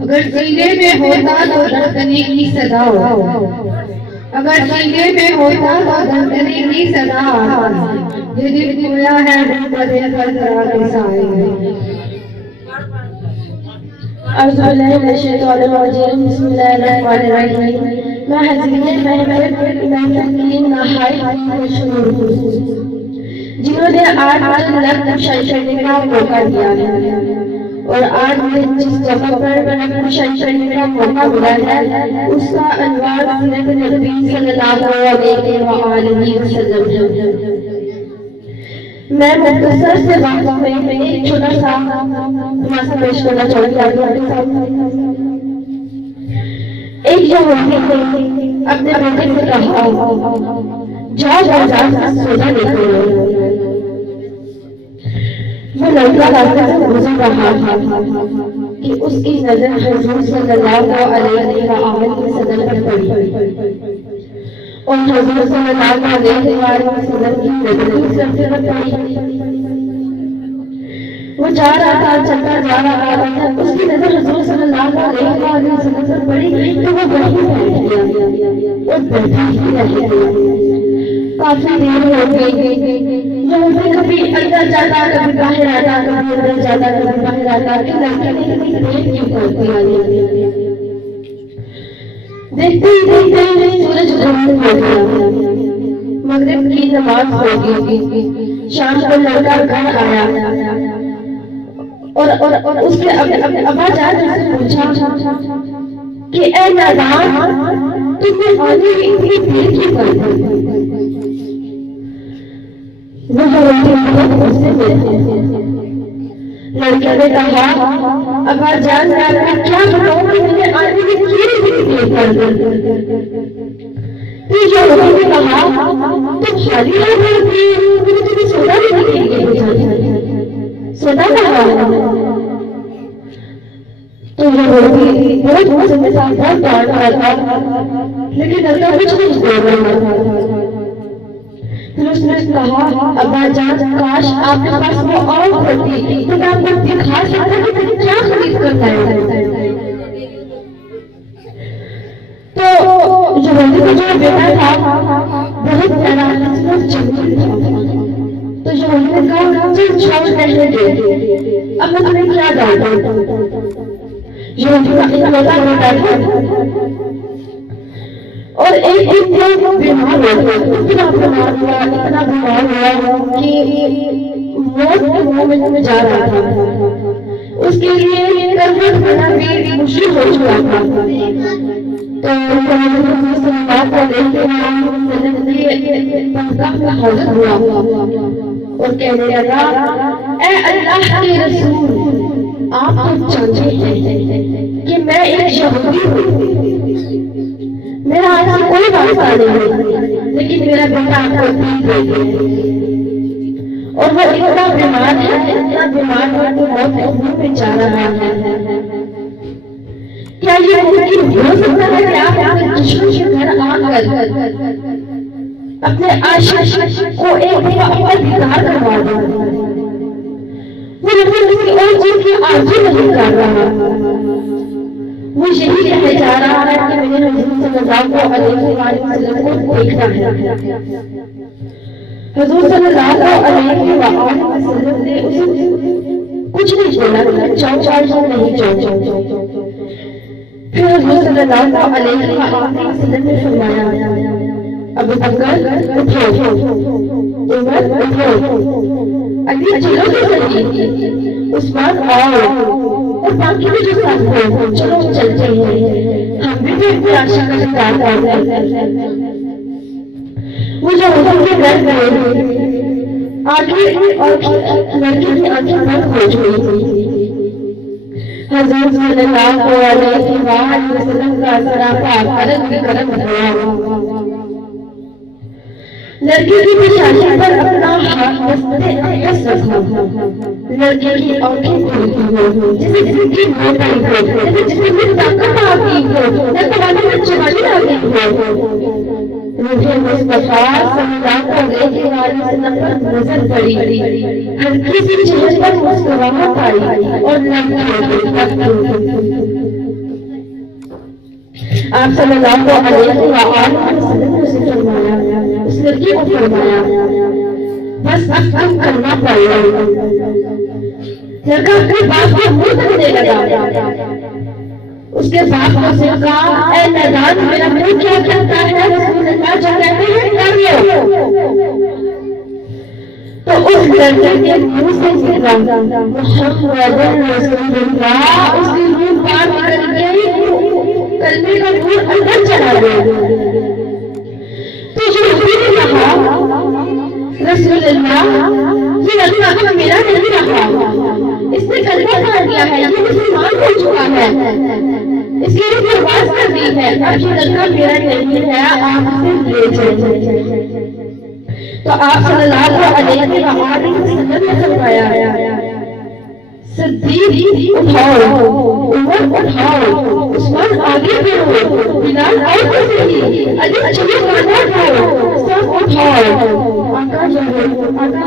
अगर सीने में होता तो धड़कने की सदा हो, अगर सीने में होता तो धड़कने की सदा, ये दिल खोया है बड़े हर तरह के साए। मैं हज़रत जिन्होंने 8 लाख करने का मौका दिया है और 8 दिन जिस जगह पर करने का मौका मिला है उसका अनवार सिर्फ नबी सल्लल्लाहु अलैहि वसल्लम है। मैं मुख्तसर से बात में एक छोटा सा तमाशा पेश करना चाहूंगी आपके सामने। एक यहूदी ने अपने बेटे से कहा, जाओ बाजार से सौदा लेकर आओ। वो लड़का रास्ते से गुजर रहा था कि उसकी नजर हुजूर सल्लल्लाहु अलैहि वसल्लम पर पड़ी और हुजूर सल्लल्लाहु अलैहि वसल्लम की नजर उस लड़के पर पड़ी। वो जा रहा था, चलता जा रहा था, उसकी नजर हुजूर सल्लल्लाहु अलैहि वसल्लम पर पड़ी तो वो वहीं बैठ गया और बैठा ही रह गया। काफी देर हो गई, यहूदी कभी अंदर जाता, कभी बाहर आता, कभी अंदर जाता, कभी बाहर आता, कि लड़के ने कभी देर क्यों करती आई। देखते ही देखते सूरज उदय हो गया। मगरिब की नमाज होगी। शाम को लड़का घर आया और उसके अब्बा जान से पूछा कि ऐ नादान, तुमने आने की इतनी देर क्यों कर दी? लड़के ने कहा, अब्बा जान मैं क्या बताऊं कि मैंने आने की क्यों देर कर दी? ने कहा, तुम खाली हो गई, मैंने तुम्हें सोना देने के लिए भेजा, सोना कहा? तो ये बहुत समय साथ डांट रहा था, लेकिन लड़का कुछ नहीं बोल रहा था। फिर उसने कहा, अब्बा जान काश आपके पास वो और होती तो मैं आपको दिखा सकता कि मैंने क्या खरीद कर लाया। तो जो जो बेटा था बहुत प्यारा जंगल था। तो जो ने कहा, चल छोड़ रहने दे, अब मैं तुम्हें क्या डालूं? जो इकलौता बेटा था और एक बीमार हुआ, इतना बीमार हुआ कि मौत के मुंह में जा रहा था। उसके लिए करवट देना भी मुश्किल हो चुका था। तो बात को देखते हाजिर हुआ और कहने लगा, ऐ अल्लाह के रसूल, आप तो जानते हैं कि मैं एक यहूदी हूँ, मेरा आपसे कोई वास्ता नहीं, लेकिन मेरा बेटा आपको और वो इतना बीमार है तो बहुत में जा रहा है। क्या ये मुमकिन हो सकता है कि आप अपने दुश्मन के घर आकर अपने आशिक को एक अपना दीदार करवा दो? वो किसी और चीज की आरज़ू नहीं कर रहा, वो यही कह जा रहा है कि मैंने हज़रत सल्लल्लाहु अलैहि वसल्लम को देखना है। हज़रत सल्लल्लाहु अलैहि वसल्लम ने उसे कुछ नहीं बोला, जाओ नहीं जाओ। फिर हज़रत सल्लल्लाहु अलैहि वसल्लम ने फरमाया, अबू बकर उठो, उमर उठो, अली चलो तो सही, उस्मान आओ और बाकी भी जो साथ हो, चलो चलते हैं, हम भी तो इतनी आशा का इंतजार कर रहे हैं। वो जो उनके घर गए, आंखें और लड़की की आंखें बंद हो चुकी थी। हज़रत सल्लल्लाहु अलैहि वसल्लम का सरापा गरम हुआ। लड़की की पेशानी पर अपना हाथ रखा, लड़के की आंखें खुलती हो, जैसे जिंदगी हो गई हो, जैसे जिसमें ताकत आ गई हो, नौजवानी में जवानी आ गई हो। रूहे मुस्तफा सल्लल्लाहु अलैहि वसल्लम पर नजर पड़ी, हल्की सी चेहरे पर मुस्कुराहट आई और आप सल्लल्लाहु अलैहि वसल्लम से फरमाया, उस लड़की को फरमाया, बस अब करना पड़ेगा। लड़का अपने बाप को मुंह करने लगा। उसके बाप को से कहा, ऐ नादान, मेरा मुंह क्या कहता है? रसूलुल्लाह जो कहते हैं कर लो। तो उस लड़के के मुंह से निकला मुहम्मदुर रसूलुल्लाह, उसकी रूह बाहर निकल गई, कलमे का नूर अंदर चला गया। तो जो ने कहा, रसूलुल्लाह ये लड़का अब मेरा नहीं रहा, इसने कलमा कर दिया है, ये मुसलमान हो चुका है, इसके लिए बर्बाद कर दी है, अब ये लड़का मेरा नहीं है, आप इसे ले जाइए। तो आप सल्लल्लाहु अलैहि वसल्लम ने फरमाया, सिद्दीक उठाओ, उमर उठाओ, उस्मान आगे बढ़ो, बिलाल और सही, अली चलो खाना खाओ, सब उठाओ। आका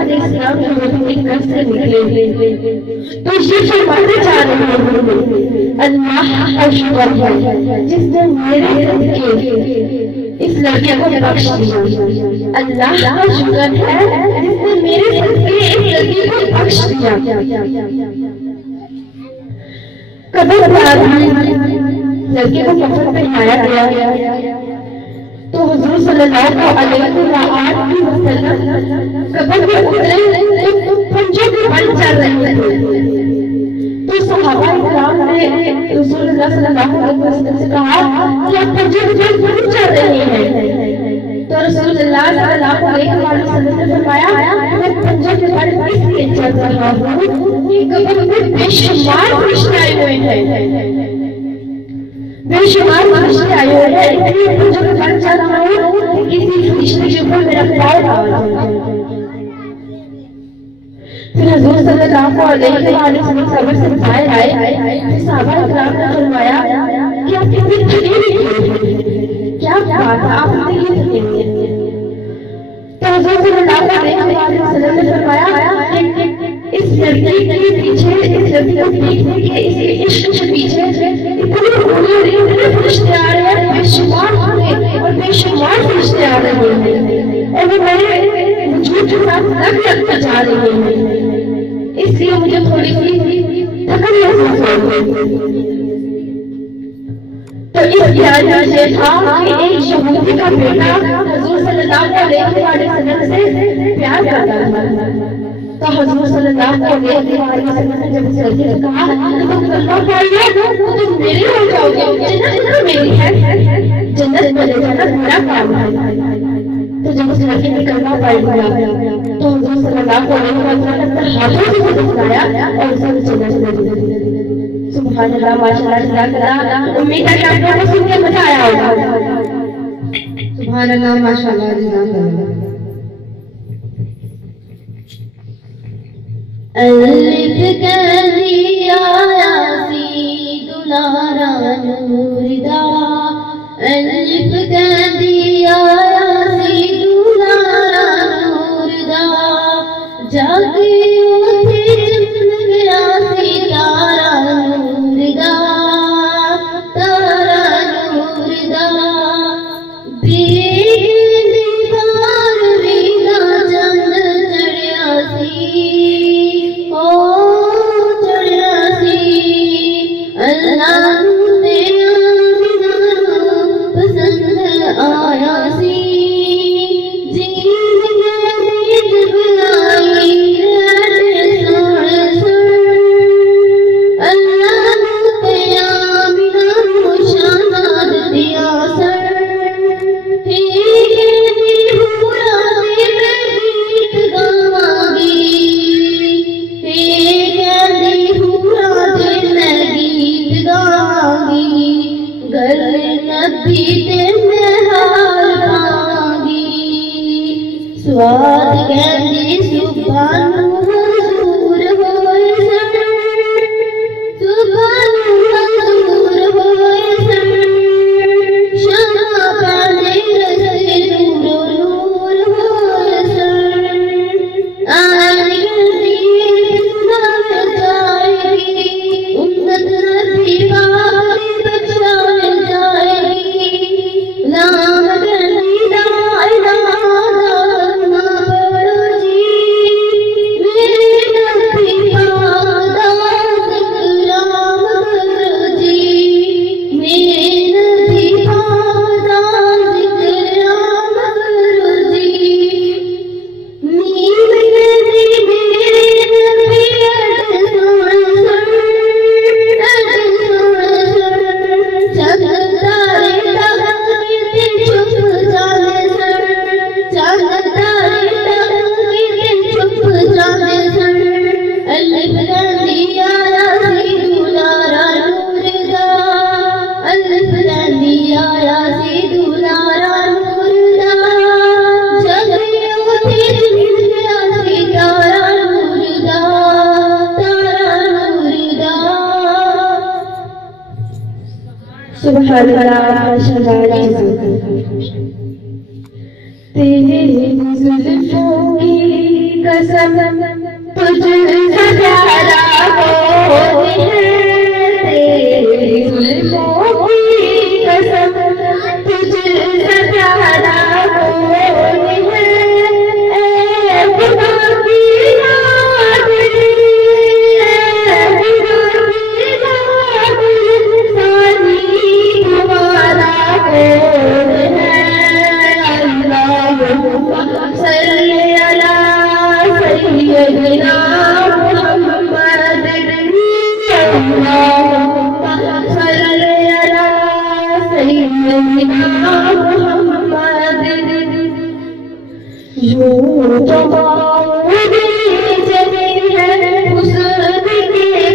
अलैहिस्सलाम एक घर से निकले तो ये फरमाते जा रहे हैं, अल्लाह का शुक्र है जिसने मेरे सदके इस लड़के को बख्श दिया, अल्लाह का शुक्र है जिसने मेरे सदके इस लड़के को बख्श दिया। कब्र पर लड़के को कफन पहनाया गया, तो हुजूर सल्लल्लाहु अलैहि वसल्लम कब्र में उतरे तो पंजों के बल चल रहे थे। तो सहाबा इकराम ने रसूलुल्लाह सल्लल्लाहु अलैहि वसल्लम से कहा कि आप पंजों के बल क्यों चल रहे हैं? तो रसूलुल्लाह सल्लल्लाहु अलैहि वसल्लम ने फरमाया मैं पंजों के बल इसलिए चल रहा हूँ कि कब्र में बेशुमार फरिश्ते आए हुए हैं, बेशुमार फरिश्ते आए हुए हैं, इसलिए पंजों के बल चल रहा हूँ किसी फरिश्ते के ऊपर मेरा पाँव ना लगे। फिर हुजूर सल्लल्लाहु अलैहि वसल्लम कब्र से बाहर आए। सहाबा इकराम ने फरमाया कि आप कितने थके हुए, क्या बात है आप इतने क्यों थके हुए? तो हुजूर सल्लल्लाहु अलैहि वसल्लम ने फरमाया इस लड़की के पीछे, इस लड़की को देखने के इस इश्क के पीछे इतने फरिश्ते आ रहे हैं, बेशुमार और बेशुमार फरिश्ते आ रहे हैं और वो मेरे वजूद के साथ लगते जा रहे हैं, इसलिए मुझे थोड़ी सी थकन महसूस होती। तो इस ख्याल से था कि एक यहूदी का बेटा हुजूर सल्लल्लाहु अलैहि वसल्लम से प्यार करता था। तो हुजूर सल्लल्लाहु अलैहि वसल्लम ने जब इस लड़के से कहा तुम कलमा पढ़िए तो तुम मेरे हो जाओगे, जन्नत तो मेरी है, जन्नत चले जाना मेरा काम है। तो जब उस लड़के ने कलमा पढ़ लिया तो हुजूर सल्लल्लाहु अलैहि वसल्लम ने हाथों से बुलाया और उसे जन्नत दे दी। सुभान अल्लाह, माशाअल्लाह, जज़ाकल्लाह। उम्मीद है कि आप लोगों को सुन के मजा आया होगा। सुभान अल्लाह, माशाअल्लाह, जज़ाकल्लाह। अल्फ कहती आया सी दुलारा नूरदा, अल्फ कहती आया सी दुलारा नूरदा, जाके उठे चमक गया सितारा नूरदा, तारा नूरदा, बेग दीवार वीदा चंद चढ़िया सी, अल्लाह ने पसंद आया सी, जीत गए जब आई अल्लाह ने आमिना को शानाद दिया सर, पूरा मैं गीत गावांगी, गर नबी ते हाल पांगी, स्वाद कहती सुभान हुजूर होए सन, सुभान हुजूर होए सन, शमा पाने रसे नूर नूर होए सन, आने गली खुदा में जाएगी, उम्मत नबी बारी बचाए जाएगी, नाम गली ला इलाहा ना पढ़ो जी, मेरे नबी पाक दा ज़िक्राम करो जी, मेरे नबी पाक दा ज़िक्राम करो जी, नींद गली मेरे नबी अड़ सुन सुन, अड़ सुन सुन, चंद तारे टकके चुप जाने सन, चंद तारे टकके चुप जाने सन, अल्फ कहती आया सी दुलारा नूरदा, अल्फ कहती आया सी दुलारा नूरदा, जगे उठे चमक गया सितारा नूरदा, तारा नूरदा। सुभान अल्लाह, माशाअल्लाह। तेरे जुल्फों की कसम तुझसे प्यारा होती है, तेरी जुल्फों की कसम तुझसे प्यारा होती है, ऐ खुदा की याद, ऐ खुदा की याद, सारी तुम्हारा कौन है, सैयदना मुहम्मद अल्लाहुम्मा सल्ली अला सैयदना मुहम्मद यूं तो बाउदी चली है हुस्न की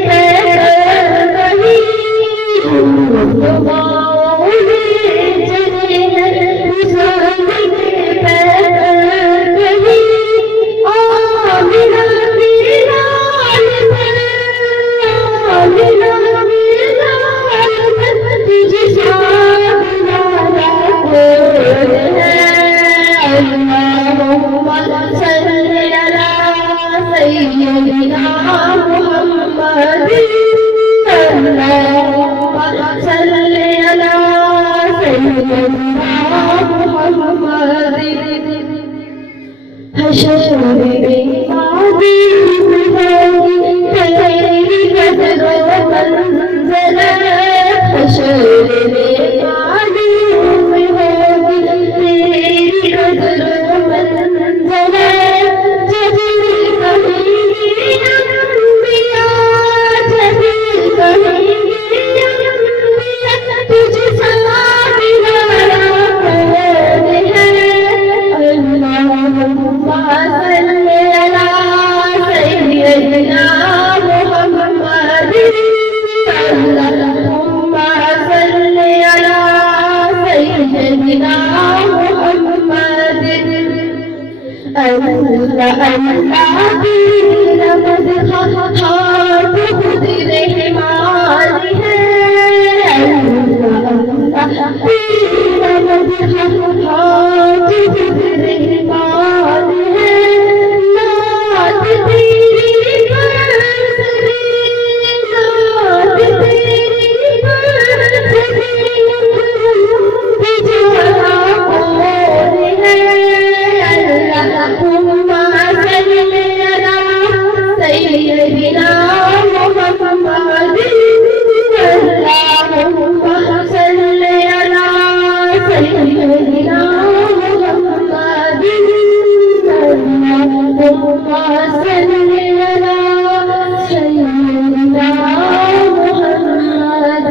पैर कहीं यूं तो बाउदी चली है हुस्न की पैर कहीं आमिना बिलाल पर आमिना बिलाल पर तुझे सामना कोई है अल्लाहुम्मा सल्ली अला सय्यिदिना मुहम्मद अल्लाहुम्मा सल्ली अला सय्यिदिना मुहम्मद हशर में आदि होगी तेरी कदर मंज़िल हशर में आदि होगी तेरी कदर मंज़िल जब कहेंगे अंबिया जब कहेंगे अंबिया तुझे सलाम कौन है अल्लाहुम्मा सल्ली अला सय्यिदिना मुहम्मद अल्लाहुम्मा सल्ली अला सय्यिदिना मुहम्मद अल्लाह अल्लाह तेरा मदह हाथ खुद रहमान है अल्लाह अल्लाह तेरा मदह हाथ खुद रहमान है नात तेरी बरसती नात तेरी बरसती बिजला कौन है अल्लाहुम्मा सल्ली अला सय्यिदिना मुहम्मद अल्लाहुम्मा सल्ली अला सय्यिदिना मुहम्मद अल्लाहुम्मा सल्ली अला सय्यिदिना मुहम्मद।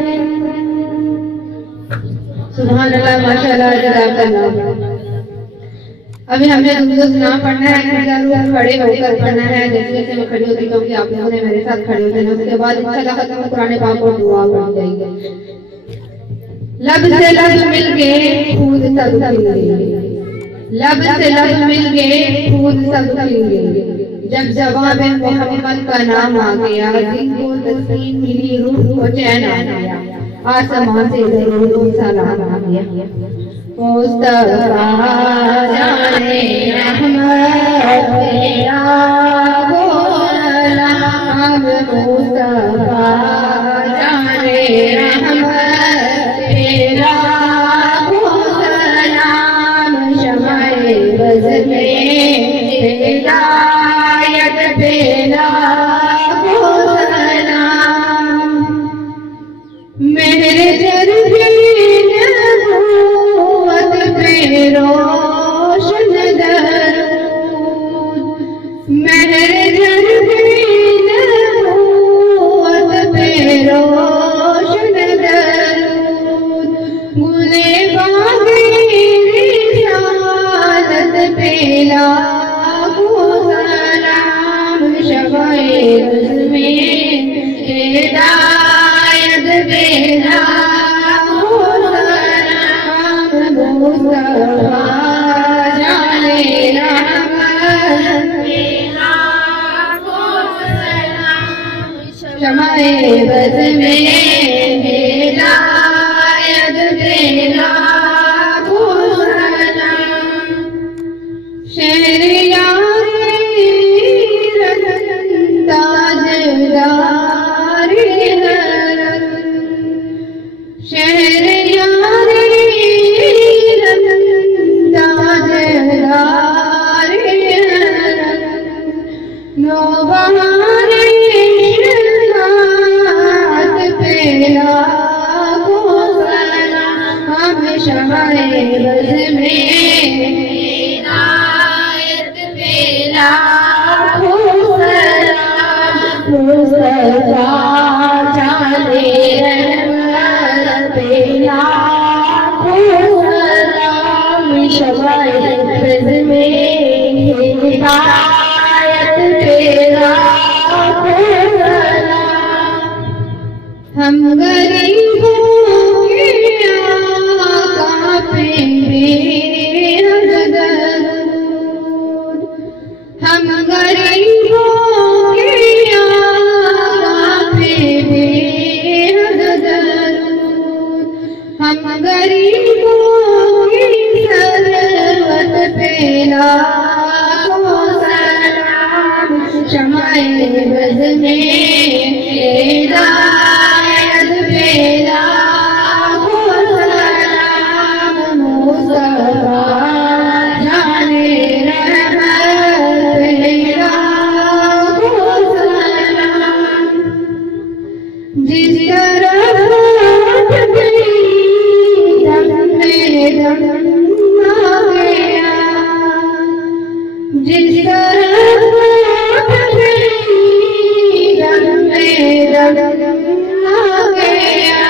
सुभान अल्लाह माशाअल्लाह जज़ाकल्लाह। अभी हमने दुरूद नाम पढ़ना है, खड़े होकर पढ़ना है जैसे जैसे मैं खड़ी होती क्योंकि आप लोगों ने मेरे साथ खड़े होते हैं। उसके बाद इंशाअल्लाह खत्म कुरान पाक और दुआ पढ़ जाएगी। लब से लब मिल गए फूल सब खिल गए, लब से लब मिल गए फूल सब खिल गए। जब जवाब मोहम्मद का नाम आ गया, दिल को तस्कीन मिली, रूह को चैन आ गया, आसमान से जरूर सलाम आ गया। मुस्तफा जाने रहमत तेरा गुलाम, मुस्तफा जाने रहमत तेरा गुलाम, शमाए बज़ में हिदायत तेरा गुलाम, मेरे जर्रे रोशन दरूद, मेरे जर्रे नबूवत पे रोशन दरूद, गुले बागे रिसालत पे लाखों सलाम, शफ़ाए रुज़ में हिदायत पे लाखों सलाम, मुस्तफा जाने रहमत तेरा गुलाम, शमाए बज़ में हिदायत तेरा गुलाम, शहरियारे रतन ताजदारे हरम, शहरियारे नौबहारे मुस्तफा जाने रहमत पे लाखों सलाम शमाए फिज़ में हिदायत पे लाखों सलाम। हम गरीबों के आका पे बेहद दरूद, हम गरीबों के आका पे बेहद दरूद, हम गरीबों की सरवत पे लाखों सलाम शमाए बज़ में हिदायत पे लाखों सलाम मुस्तफा जाने रहमत पे लाखों सलाम। जिस तरफ गई दम में दम आ गया, जिस तरफ गई दम में दम आ गया,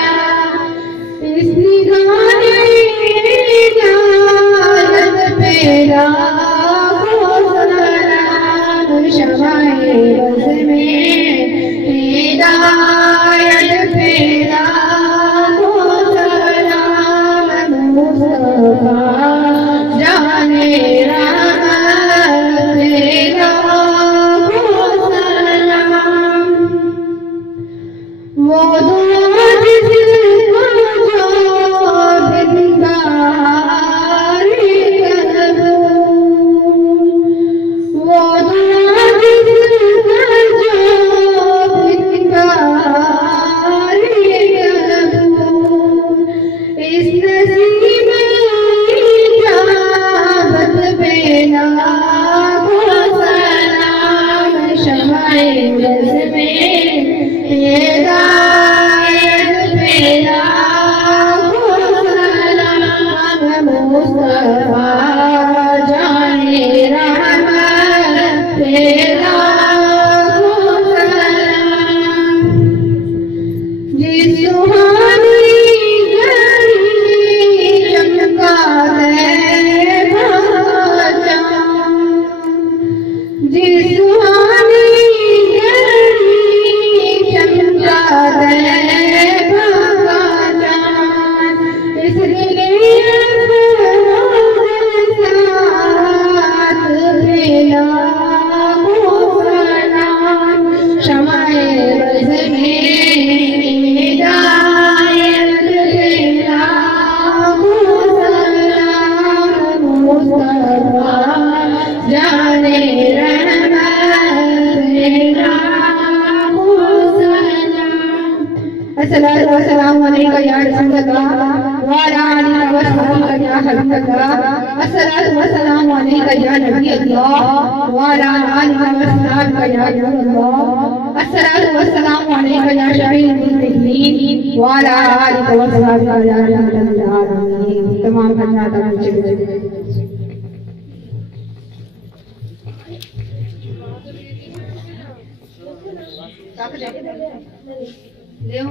इस निगाहे हिदायत पे लाखों सलाम शमाए बज़ में हिदायत पे लाखों सलाम मुस्तफा जाने रहमत पे लाखों सलाम। वो दुआ जिसको जो बिनकारी कबूल, वो दुआ जिसको जो बिनकारी कबूल, इस नसीब इजाबत पे लाखों सलाम शमाए बज़ में हिदायत पे लाखों सलाम मुस्तफा जाने रहमत पे लाखों सलाम। जिस सुहानी घड़ी चमका है चाँद, जिस सुहानी घड़ी चमका है चाँद, इसलिए साथ पे लाखों सलाम शमाए बज़ में हिदायत पे लाखों सलाम मुस्तफा जाने रहमत पे लाखों सलाम। अस्सलातु वस्सलामु अलैका या रसूलल्लाह व अला आलिका व सहाबिका या हबीबल्लाह। अस्सलातु वस्सलामु अलैका या नबी अल्लाह व अला आलिका व सहाबिका या हबीबल्लाह। अस्सलातु वस्सलामु अलैका या शफीउल मुज़निबीन व अला आलिका व सहाबिका या रहमतुल आलमीन। तमाम हज़रात पीछे ले मैं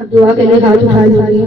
अब दुआ के लिए हाथ उठा लीजिए.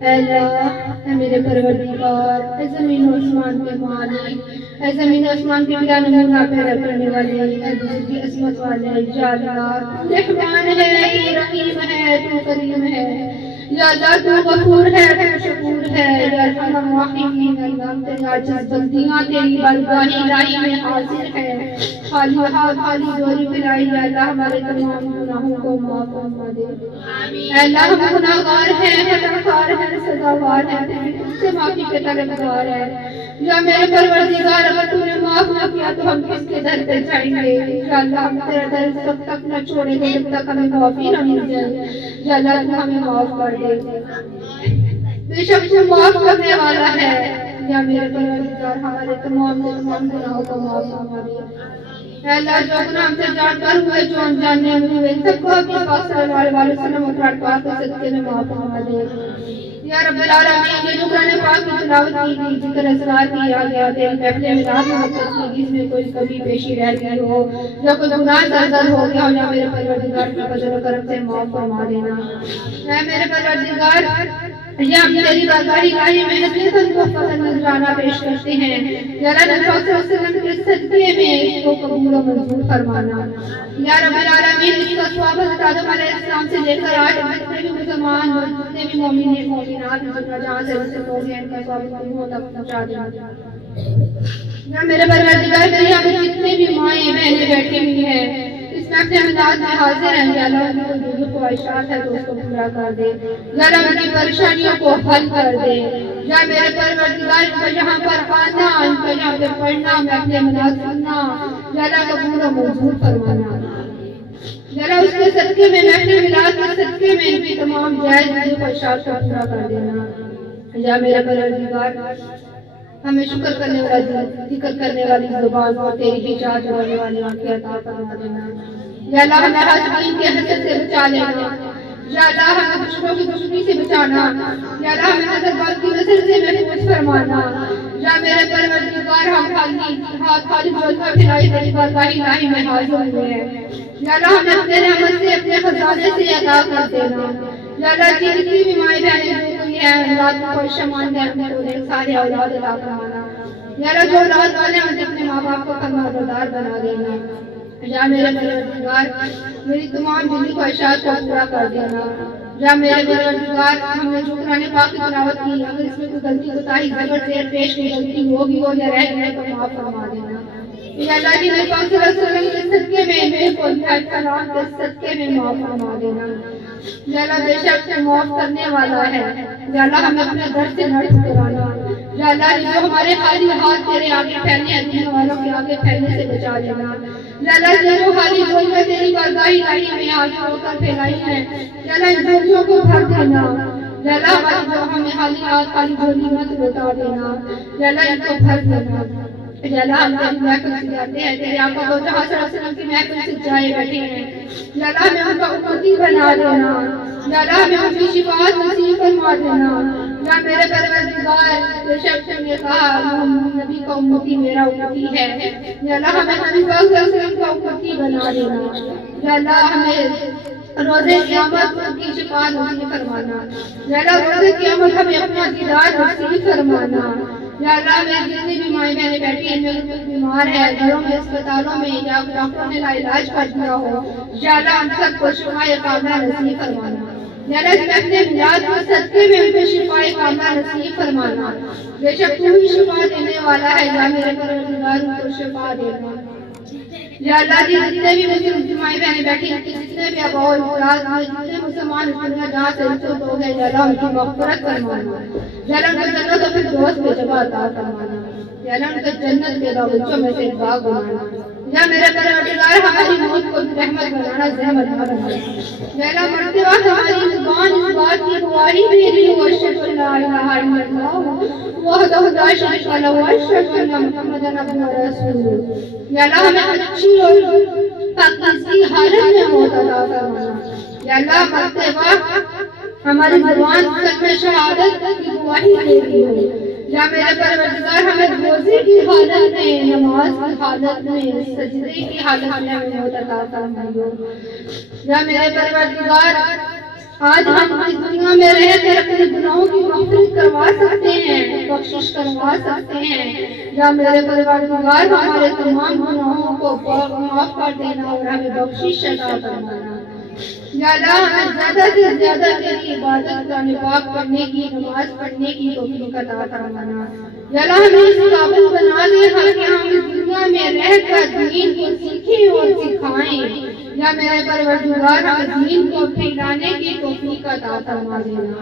अल्लाह है मेरे परवरदिगार, ऐ ज़मीन और आसमान के मालिक, ऐ ज़मीन और आसमान के बिना नमूना पैदा करने वाले, ऐ की अज़मत वाले या अल्लाह रहमान है, रहीम है, तू करीम है, या अल्लाह तू गफूर है, तू शकूर है, या अरहम अर्राहिमीन। अल्लाह तेरी आजिज़ बंदियां तेरी बारगाह इलाही में हाजिर है। खाली हाथ खाली झोली पिलाई। या अल्लाह हमारे तमाम गुनाहों को माफ फरमा दे। अल्लाह हम गुनाहगार हैं, खताकार हैं, सजावार हैं, तुझसे माफी के तलबगार हैं। या मेरे परवरदिगार अगर तूने माफ ना किया तो हम किसके दर पे जाएंगे। या अल्लाह हम तेरे दर तब तक न छोड़ेंगे जब तक हमें माफी न मिल जाए। या अल्लाह तू हमें माफ कर दे, बेशक तू माफ करने वाला है। या मेरे परवरदिगार हमारे तमाम गुनाहों को माफ फरमा दे। अल्लाह जो गुनाह हमसे जानकर हुए, जो अनजाने में हुए, सबको अपने पास सल्लल्लाहु अलैहि वसल्लम और पाक के सदके में माफ फरमा दे। या रब्बुल आलमीन, ये जो कुरान पाक की तिलावत की गई, जिक्र असरार किया गया, तेरे महफिल मिलाद में बरकत की, जिसमें कोई कमी पेशी रह गई हो या कोई गुनाह सरजद हो गया हो, या मेरे परवरदिगार के फजल और करम से माफ फरमा देना। ऐ मेरे परवरदिगार, या हम तेरी बारगाह इलाही में हकीकत को फजल नजराना पेश करते हैं। या नबी पाक सल्लल्लाहु अलैहि वसल्लम के सदके में इसको कबूल और मंजूर फरमाना। या रब्बुल आलमीन, इसका सवाब हज़रत आदम अलैहिस्सलाम से लेकर आज जितने भी मुसलमान और जितने भी मोमिन मोमिनात जहाँ से लोग हैं, इनका सवाब तुम तक पहुंचा देना। या मेरे परवरदिगार, तेरी यहाँ पे जितने भी माएँ बहनें बैठी हुई हैं, इसमें अपने अंदाज में हाजिर हैं। या अल्लाह उनकी जो ख्वाहिशात है तो उसको पूरा कर दे। या अल्लाह उनकी परेशानियों को हल कर दे। या मेरे परवरदिगार, इनका यहाँ पर आना, इनका यहाँ पे पढ़ना, मैं अपने मनाज़ सुनना, या अल्लाह कबूल और मंजूर फरमाना। या अल्लाह उसके सदके में, मैं अपने मिलाद के सदके में इनकी तमाम जायज़ ख्वाहिशात को पूरा कर देना। या मेरे परवरदिगार, हमें शुक्र करने वाली, जिक्र करने वाली जुबान को तेरी ही चाह जोड़ने वाली आंखें अता फरमा देना। या अल्लाह हमें हासिल के हसद से बचा लेना। या अल्लाह हमें दुश्मनों की दुश्मनी से बचाना। या अल्लाह हमें हसदबाज की नजर से महफूज फरमाना। या मेरे परवरदिगार, हम खाली झोलियां फैलाई तेरी बारगाह इलाही में हाजिर हुए हैं। या अल्लाह हमें अपने रहमत से, अपने खजाने से अता कर देना। या अल्लाह जितनी भी माएँ बहनें औलाद को शमान दे, अपने उन्हें सारे औलाद अता फरमाना। या अल्लाह जो औलाद वाले हैं अपने माँ बाप को फरमाबरदार बना देना। या मेरे परवरदिगार, मेरी तमाम दिली ख्वाहिशात को पूरा कर देना। या मेरे परवरदिगार, हमने जो कुरान पाक की तिलावत की, अगर इसमें कोई गलती कोताही ज़बर से पेश की गलती होगी हो या रह गई तो माफ फरमा देना। या अल्लाह जी नबी पाक सल्लल्लाहु अलैहि वसल्लम के सदके में, मेरे को सलाम के सदके में माफ फरमा देना। या अल्लाह बेशक से माफ करने वाला है। या अल्लाह हमें अपने घर से न ठुकराना। या अल्लाह जो हमारे खाली हाथ तेरे आगे फैलने, अधीन वालों के आगे फैलने से बचा लेना। या अल्लाह जो खाली झोलियां तेरी बारगाह इलाही में हाजिर होकर फैलाई है, या अल्लाह इन झोलियों को भर देना। या अल्लाह हमारी जो हमें खाली हाथ खाली झोली मत बता देना। या अल्लाह इनको भर देना। या अल्लाह हम तेरी महफिल से जाते हैं, तेरे आका को जहाँ सल्लल्लाहु अलैहि वसल्लम की महफिल से जाए बैठे हैं। या अल्लाह हमें उनका उम्मती बना देना। या अल्लाह हमें उनकी शिफाअत नसीब फरमा देना। या मेरे परवरदिगार, बेशक तुमने कहा नबी का उम्मती मेरा उम्मती है। या अल्लाह हमें नबी पाक सल्लल्लाहु अलैहि वसल्लम का उम्मती बना देना। या अल्लाह हमें रोज़े क़यामत की शिफाअत नसीब फरमाना। या अल्लाह रोज़े क़यामत हमें अपना दीदार नसीब फरमाना। या अल्लाह मेरी जितनी भी माएँ बहनें बैठी हैं, इनमें कोई बीमार है, घरों में, अस्पतालों में, या डॉक्टरों ने इलाज कर दिया हो, या अल्लाह हम सबको शिफाए कामिला नसीब फरमाना। या अल्लाह अपने मिलाद के सदके में उनको शिफाए कामिला नसीब फरमाना। बेशक तू ही शिफा देने वाला है। या मेरे परवरदिगार, उनको शिफा देना। या अल्लाह जी जितने भी मुस्लिम माएँ बहनें बैठी हैं, जितने भी अबौल जितने मुसलमान दुनिया जहाँ से रुखसत हो गए, या अल्लाह उनकी मग़फ़िरत फरमाना। या अल्लाह उनको जन्नत और फिरदौस में जगह अता फरमाना। या अल्लाह उनको जन्नत के बागीचों में से एक बाग बनाना। या मेरे परवरदिगार, हमारी मौत को रहमत बनाना, ज़हमत न बनाना। या अल्लाह मरते वक्त हमारी ज़ुबान इस बात की गवाही दे रही हो, अशहदु अन ला इलाहा इल्लल्लाह वहदहु ला शरीका लहु व अशहदु अन्ना मुहम्मदन अब्दुहु व रसूलुहु। या अल्लाह हमें अच्छी और पाकीज़गी हालत में मौत अता फरमाना। या अल्लाह मरते वक्त हमारी ज़ुबान कलमे शहादत की गवाही दे रही हो। या मेरे परवरदिगार, हमें रोज़े की हालत में, नमाज की हालत में, सजदे की हालत में हमें मौत अता फरमाइयो। या मेरे परवरदिगार, आज हम इस दुनिया में रहकर अपने गुनाहों की मग़फ़िरत करवा सकते हैं, बख्शिश करवा सकते हैं। या मेरे परवरदिगार, हमारे तमाम गुनाहों को माफ़ कर देना और हमें बख्शिश अता फरमाना। या अल्लाह हमें ज्यादा से ज्यादा तेरी इबादत कुरान पाक पढ़ने की, नमाज पढ़ने की तौफीक अता फरमाना। या अल्लाह हमें इस काबिल बना दे कि हम इस दुनिया में रहकर दीन को सीखें और सिखाएं। या मेरे परवरदिगार हमें दीन को फैलाने की तौफीक अता फरमा देना।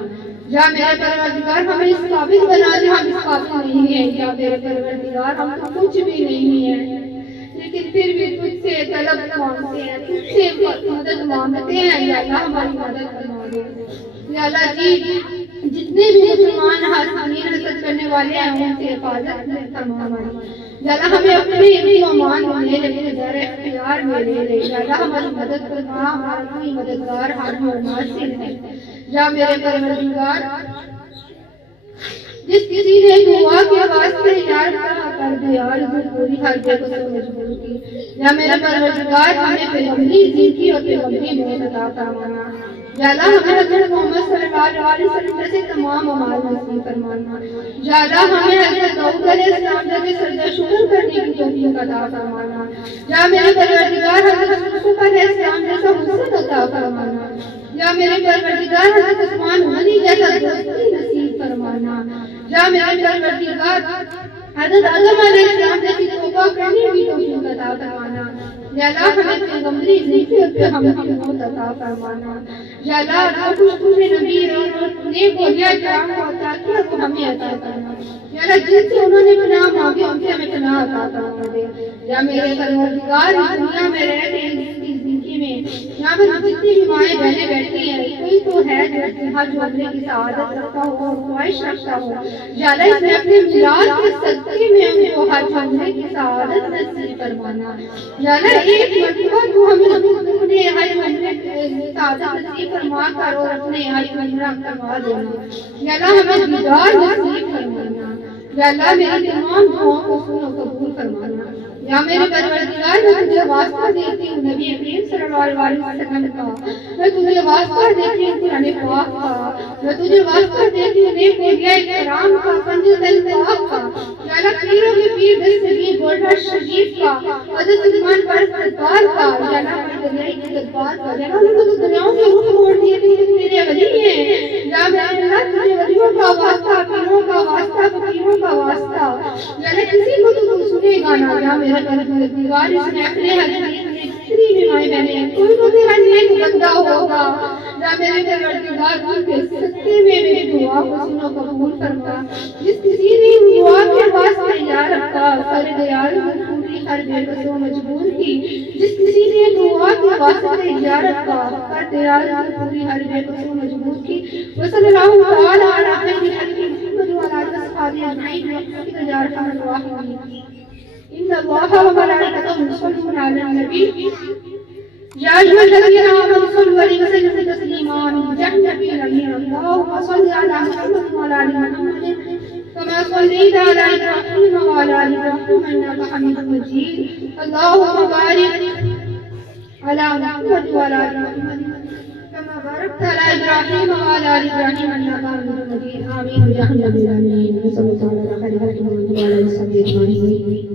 या मेरे परवरदिगार हमें इस काबिल बना दे, हम इस काबिल नहीं है। या मेरे परवरदिगार हम तो कुछ भी नहीं है, लेकिन फिर भी तुझसे तलब मांगते हैं, तुझसे मदद मांगते हैं। या अल्लाह हमारी मदद फरमा दे। या अल्लाह जी जितने भी मुसलमान हसद करने वाले हैं उनसे हिफाजत फरमा। या अल्लाह हमें अपने ईमान में ले ले, ज़रा इख्तियार में ले ले। या अल्लाह हमारी मदद फरमा, हमारा कोई मददगार हाजिर और नासिर है। या मेरे परवरदिगार जिस किसी ने दुआ के वास्ते यार कर दे यार पूरी हर जगह से मजबूर की। या मेरे परवरदिगार हमें पैगंबरी जिंदगी और पैगंबरी मौत अता फरमाना। या अल्लाह हमें हज़रत मोहम्मद सल्लल्लाहु अलैहि वसल्लम जैसे तमाम अमाल नसीब फरमाना। या अल्लाह हमें हज़रत दाऊद अलैहिस्सलाम जैसे सजदा शुक्र करने की तौफीक अता फरमाना। या मेरे परवरदिगार हज़रत यूसुफ अलैहिस्सलाम जैसा हुस्न अता फरमाना। या मेरे परवरदिगार हज़रत उस्मान गनी जैसा दोस्ती नसीब फरमाना। या मेरे परवरदिगार हज़रत आदम अलैहिस्सलाम जैसी तौबा करने की तौफीक अता फरमाना। या अल्लाह हमें पैगंबरी जिंदगी और पैगंबरी मौत अता फरमाना। या अल्लाह जो कुछ तूने नबी और नेक औलिया किराम को अता किया वो हमें अता करना। या अल्लाह जिनसे उन्होंने पनाह मांगी उनसे हमें पनाह अता फरमा दे। या मेरे परवरदिगार दुनिया में रहते हैं जिंदगी में यहाँ पर जितनी भी माएँ बहने बैठी हैं, कोई तो है जो यहाँ जोड़ने की सआदत रखता हो और ख्वाहिश रखता हो। या अल्लाह इसने अपने मिलाद के सदके में उनको हज जोड़ने की सआदत नसीब फरमाना। या अल्लाह एक मरतबा तू हमें अपने हज जोड़ने की सआदत नसीब फरमा कर और अपने हज उम्रा करवा देना। या अल्लाह हमें दीदार नसीब फरमाना। या अल्लाह मेरी तमाम दुआओं को सुन और कबूल फरमाना। या मेरे परवरदिगार मैं तुझे वास्ता देती हूँ नबी करीम सल्लल्लाहु अलैहि वसल्लम का, मैं तुझे वास्ता देती हूँ कुरान पाक का, मैं तुझे वास्ता देती हूँ नेक औलिया किराम का, पंजुल पाक का। या अल्लाह पीरों के पीर दस्तगीर गोल्डन शरीफ का, हज़रत उस्मान दरबार का। या अल्लाह दरियाई के दरबार का। या अल्लाह तो दुनियाओं के रुख मोड़ दिए थे तेरे वली हैं। या अल्लाह तुझे वलियों का वास्ता, पीरों का वास्ता, फकीरों का वास्ता। या अल्लाह किसी को तो सुनेगा ना। या मेरे परवरदिगार इसने अपने हज़रत जितनी भी माएँ बहनें हैं कोई तो भी हर नेक बंदा होगा। या मेरे परवरदिगार उनके सत्ते में मेरी दुआ को सुनो कबूल फरमा। जिस किसी ने दुआ के वास्ते या रब्बा कर दिया पूरी हर बेबसों मजबूर की, जिस किसी ने दुआ के वास्ते या रब्बा कर दिया पूरी हर बेबसों मजबूर की। वसल्लल्लाहु तआला अला खैरिल खल्क़ि मुहम्मद व अला आलिहि वसहबिहि अजमईन। या अरहमर राहिमीन। इन्ना अल्लाह व मलाइकतहु युसल्लूना अलन नबी या अय्युहल्लज़ीना आमनू सल्लु अलैहि व सल्लिमू तस्लीमा। जन्नती नबी अल्लाहुम्मा सल्लि अला मुहम्मद व अला आलि मुहम्मद कमा सल्लैता अला इब्राहीम व अला आलि इब्राहीम इन्नका हमीदुम मजीद। अल्लाहुम्मा बारिक अला मुहम्मद व अला आलि मुहम्मद कमा बारकता अला इब्राहीम व अला आलि इब्राहीम इन्नका हमीदुम मजीद। आमीन या रब्बल आलमीन। सल्लल्लाहु अलैहि व सल्लम।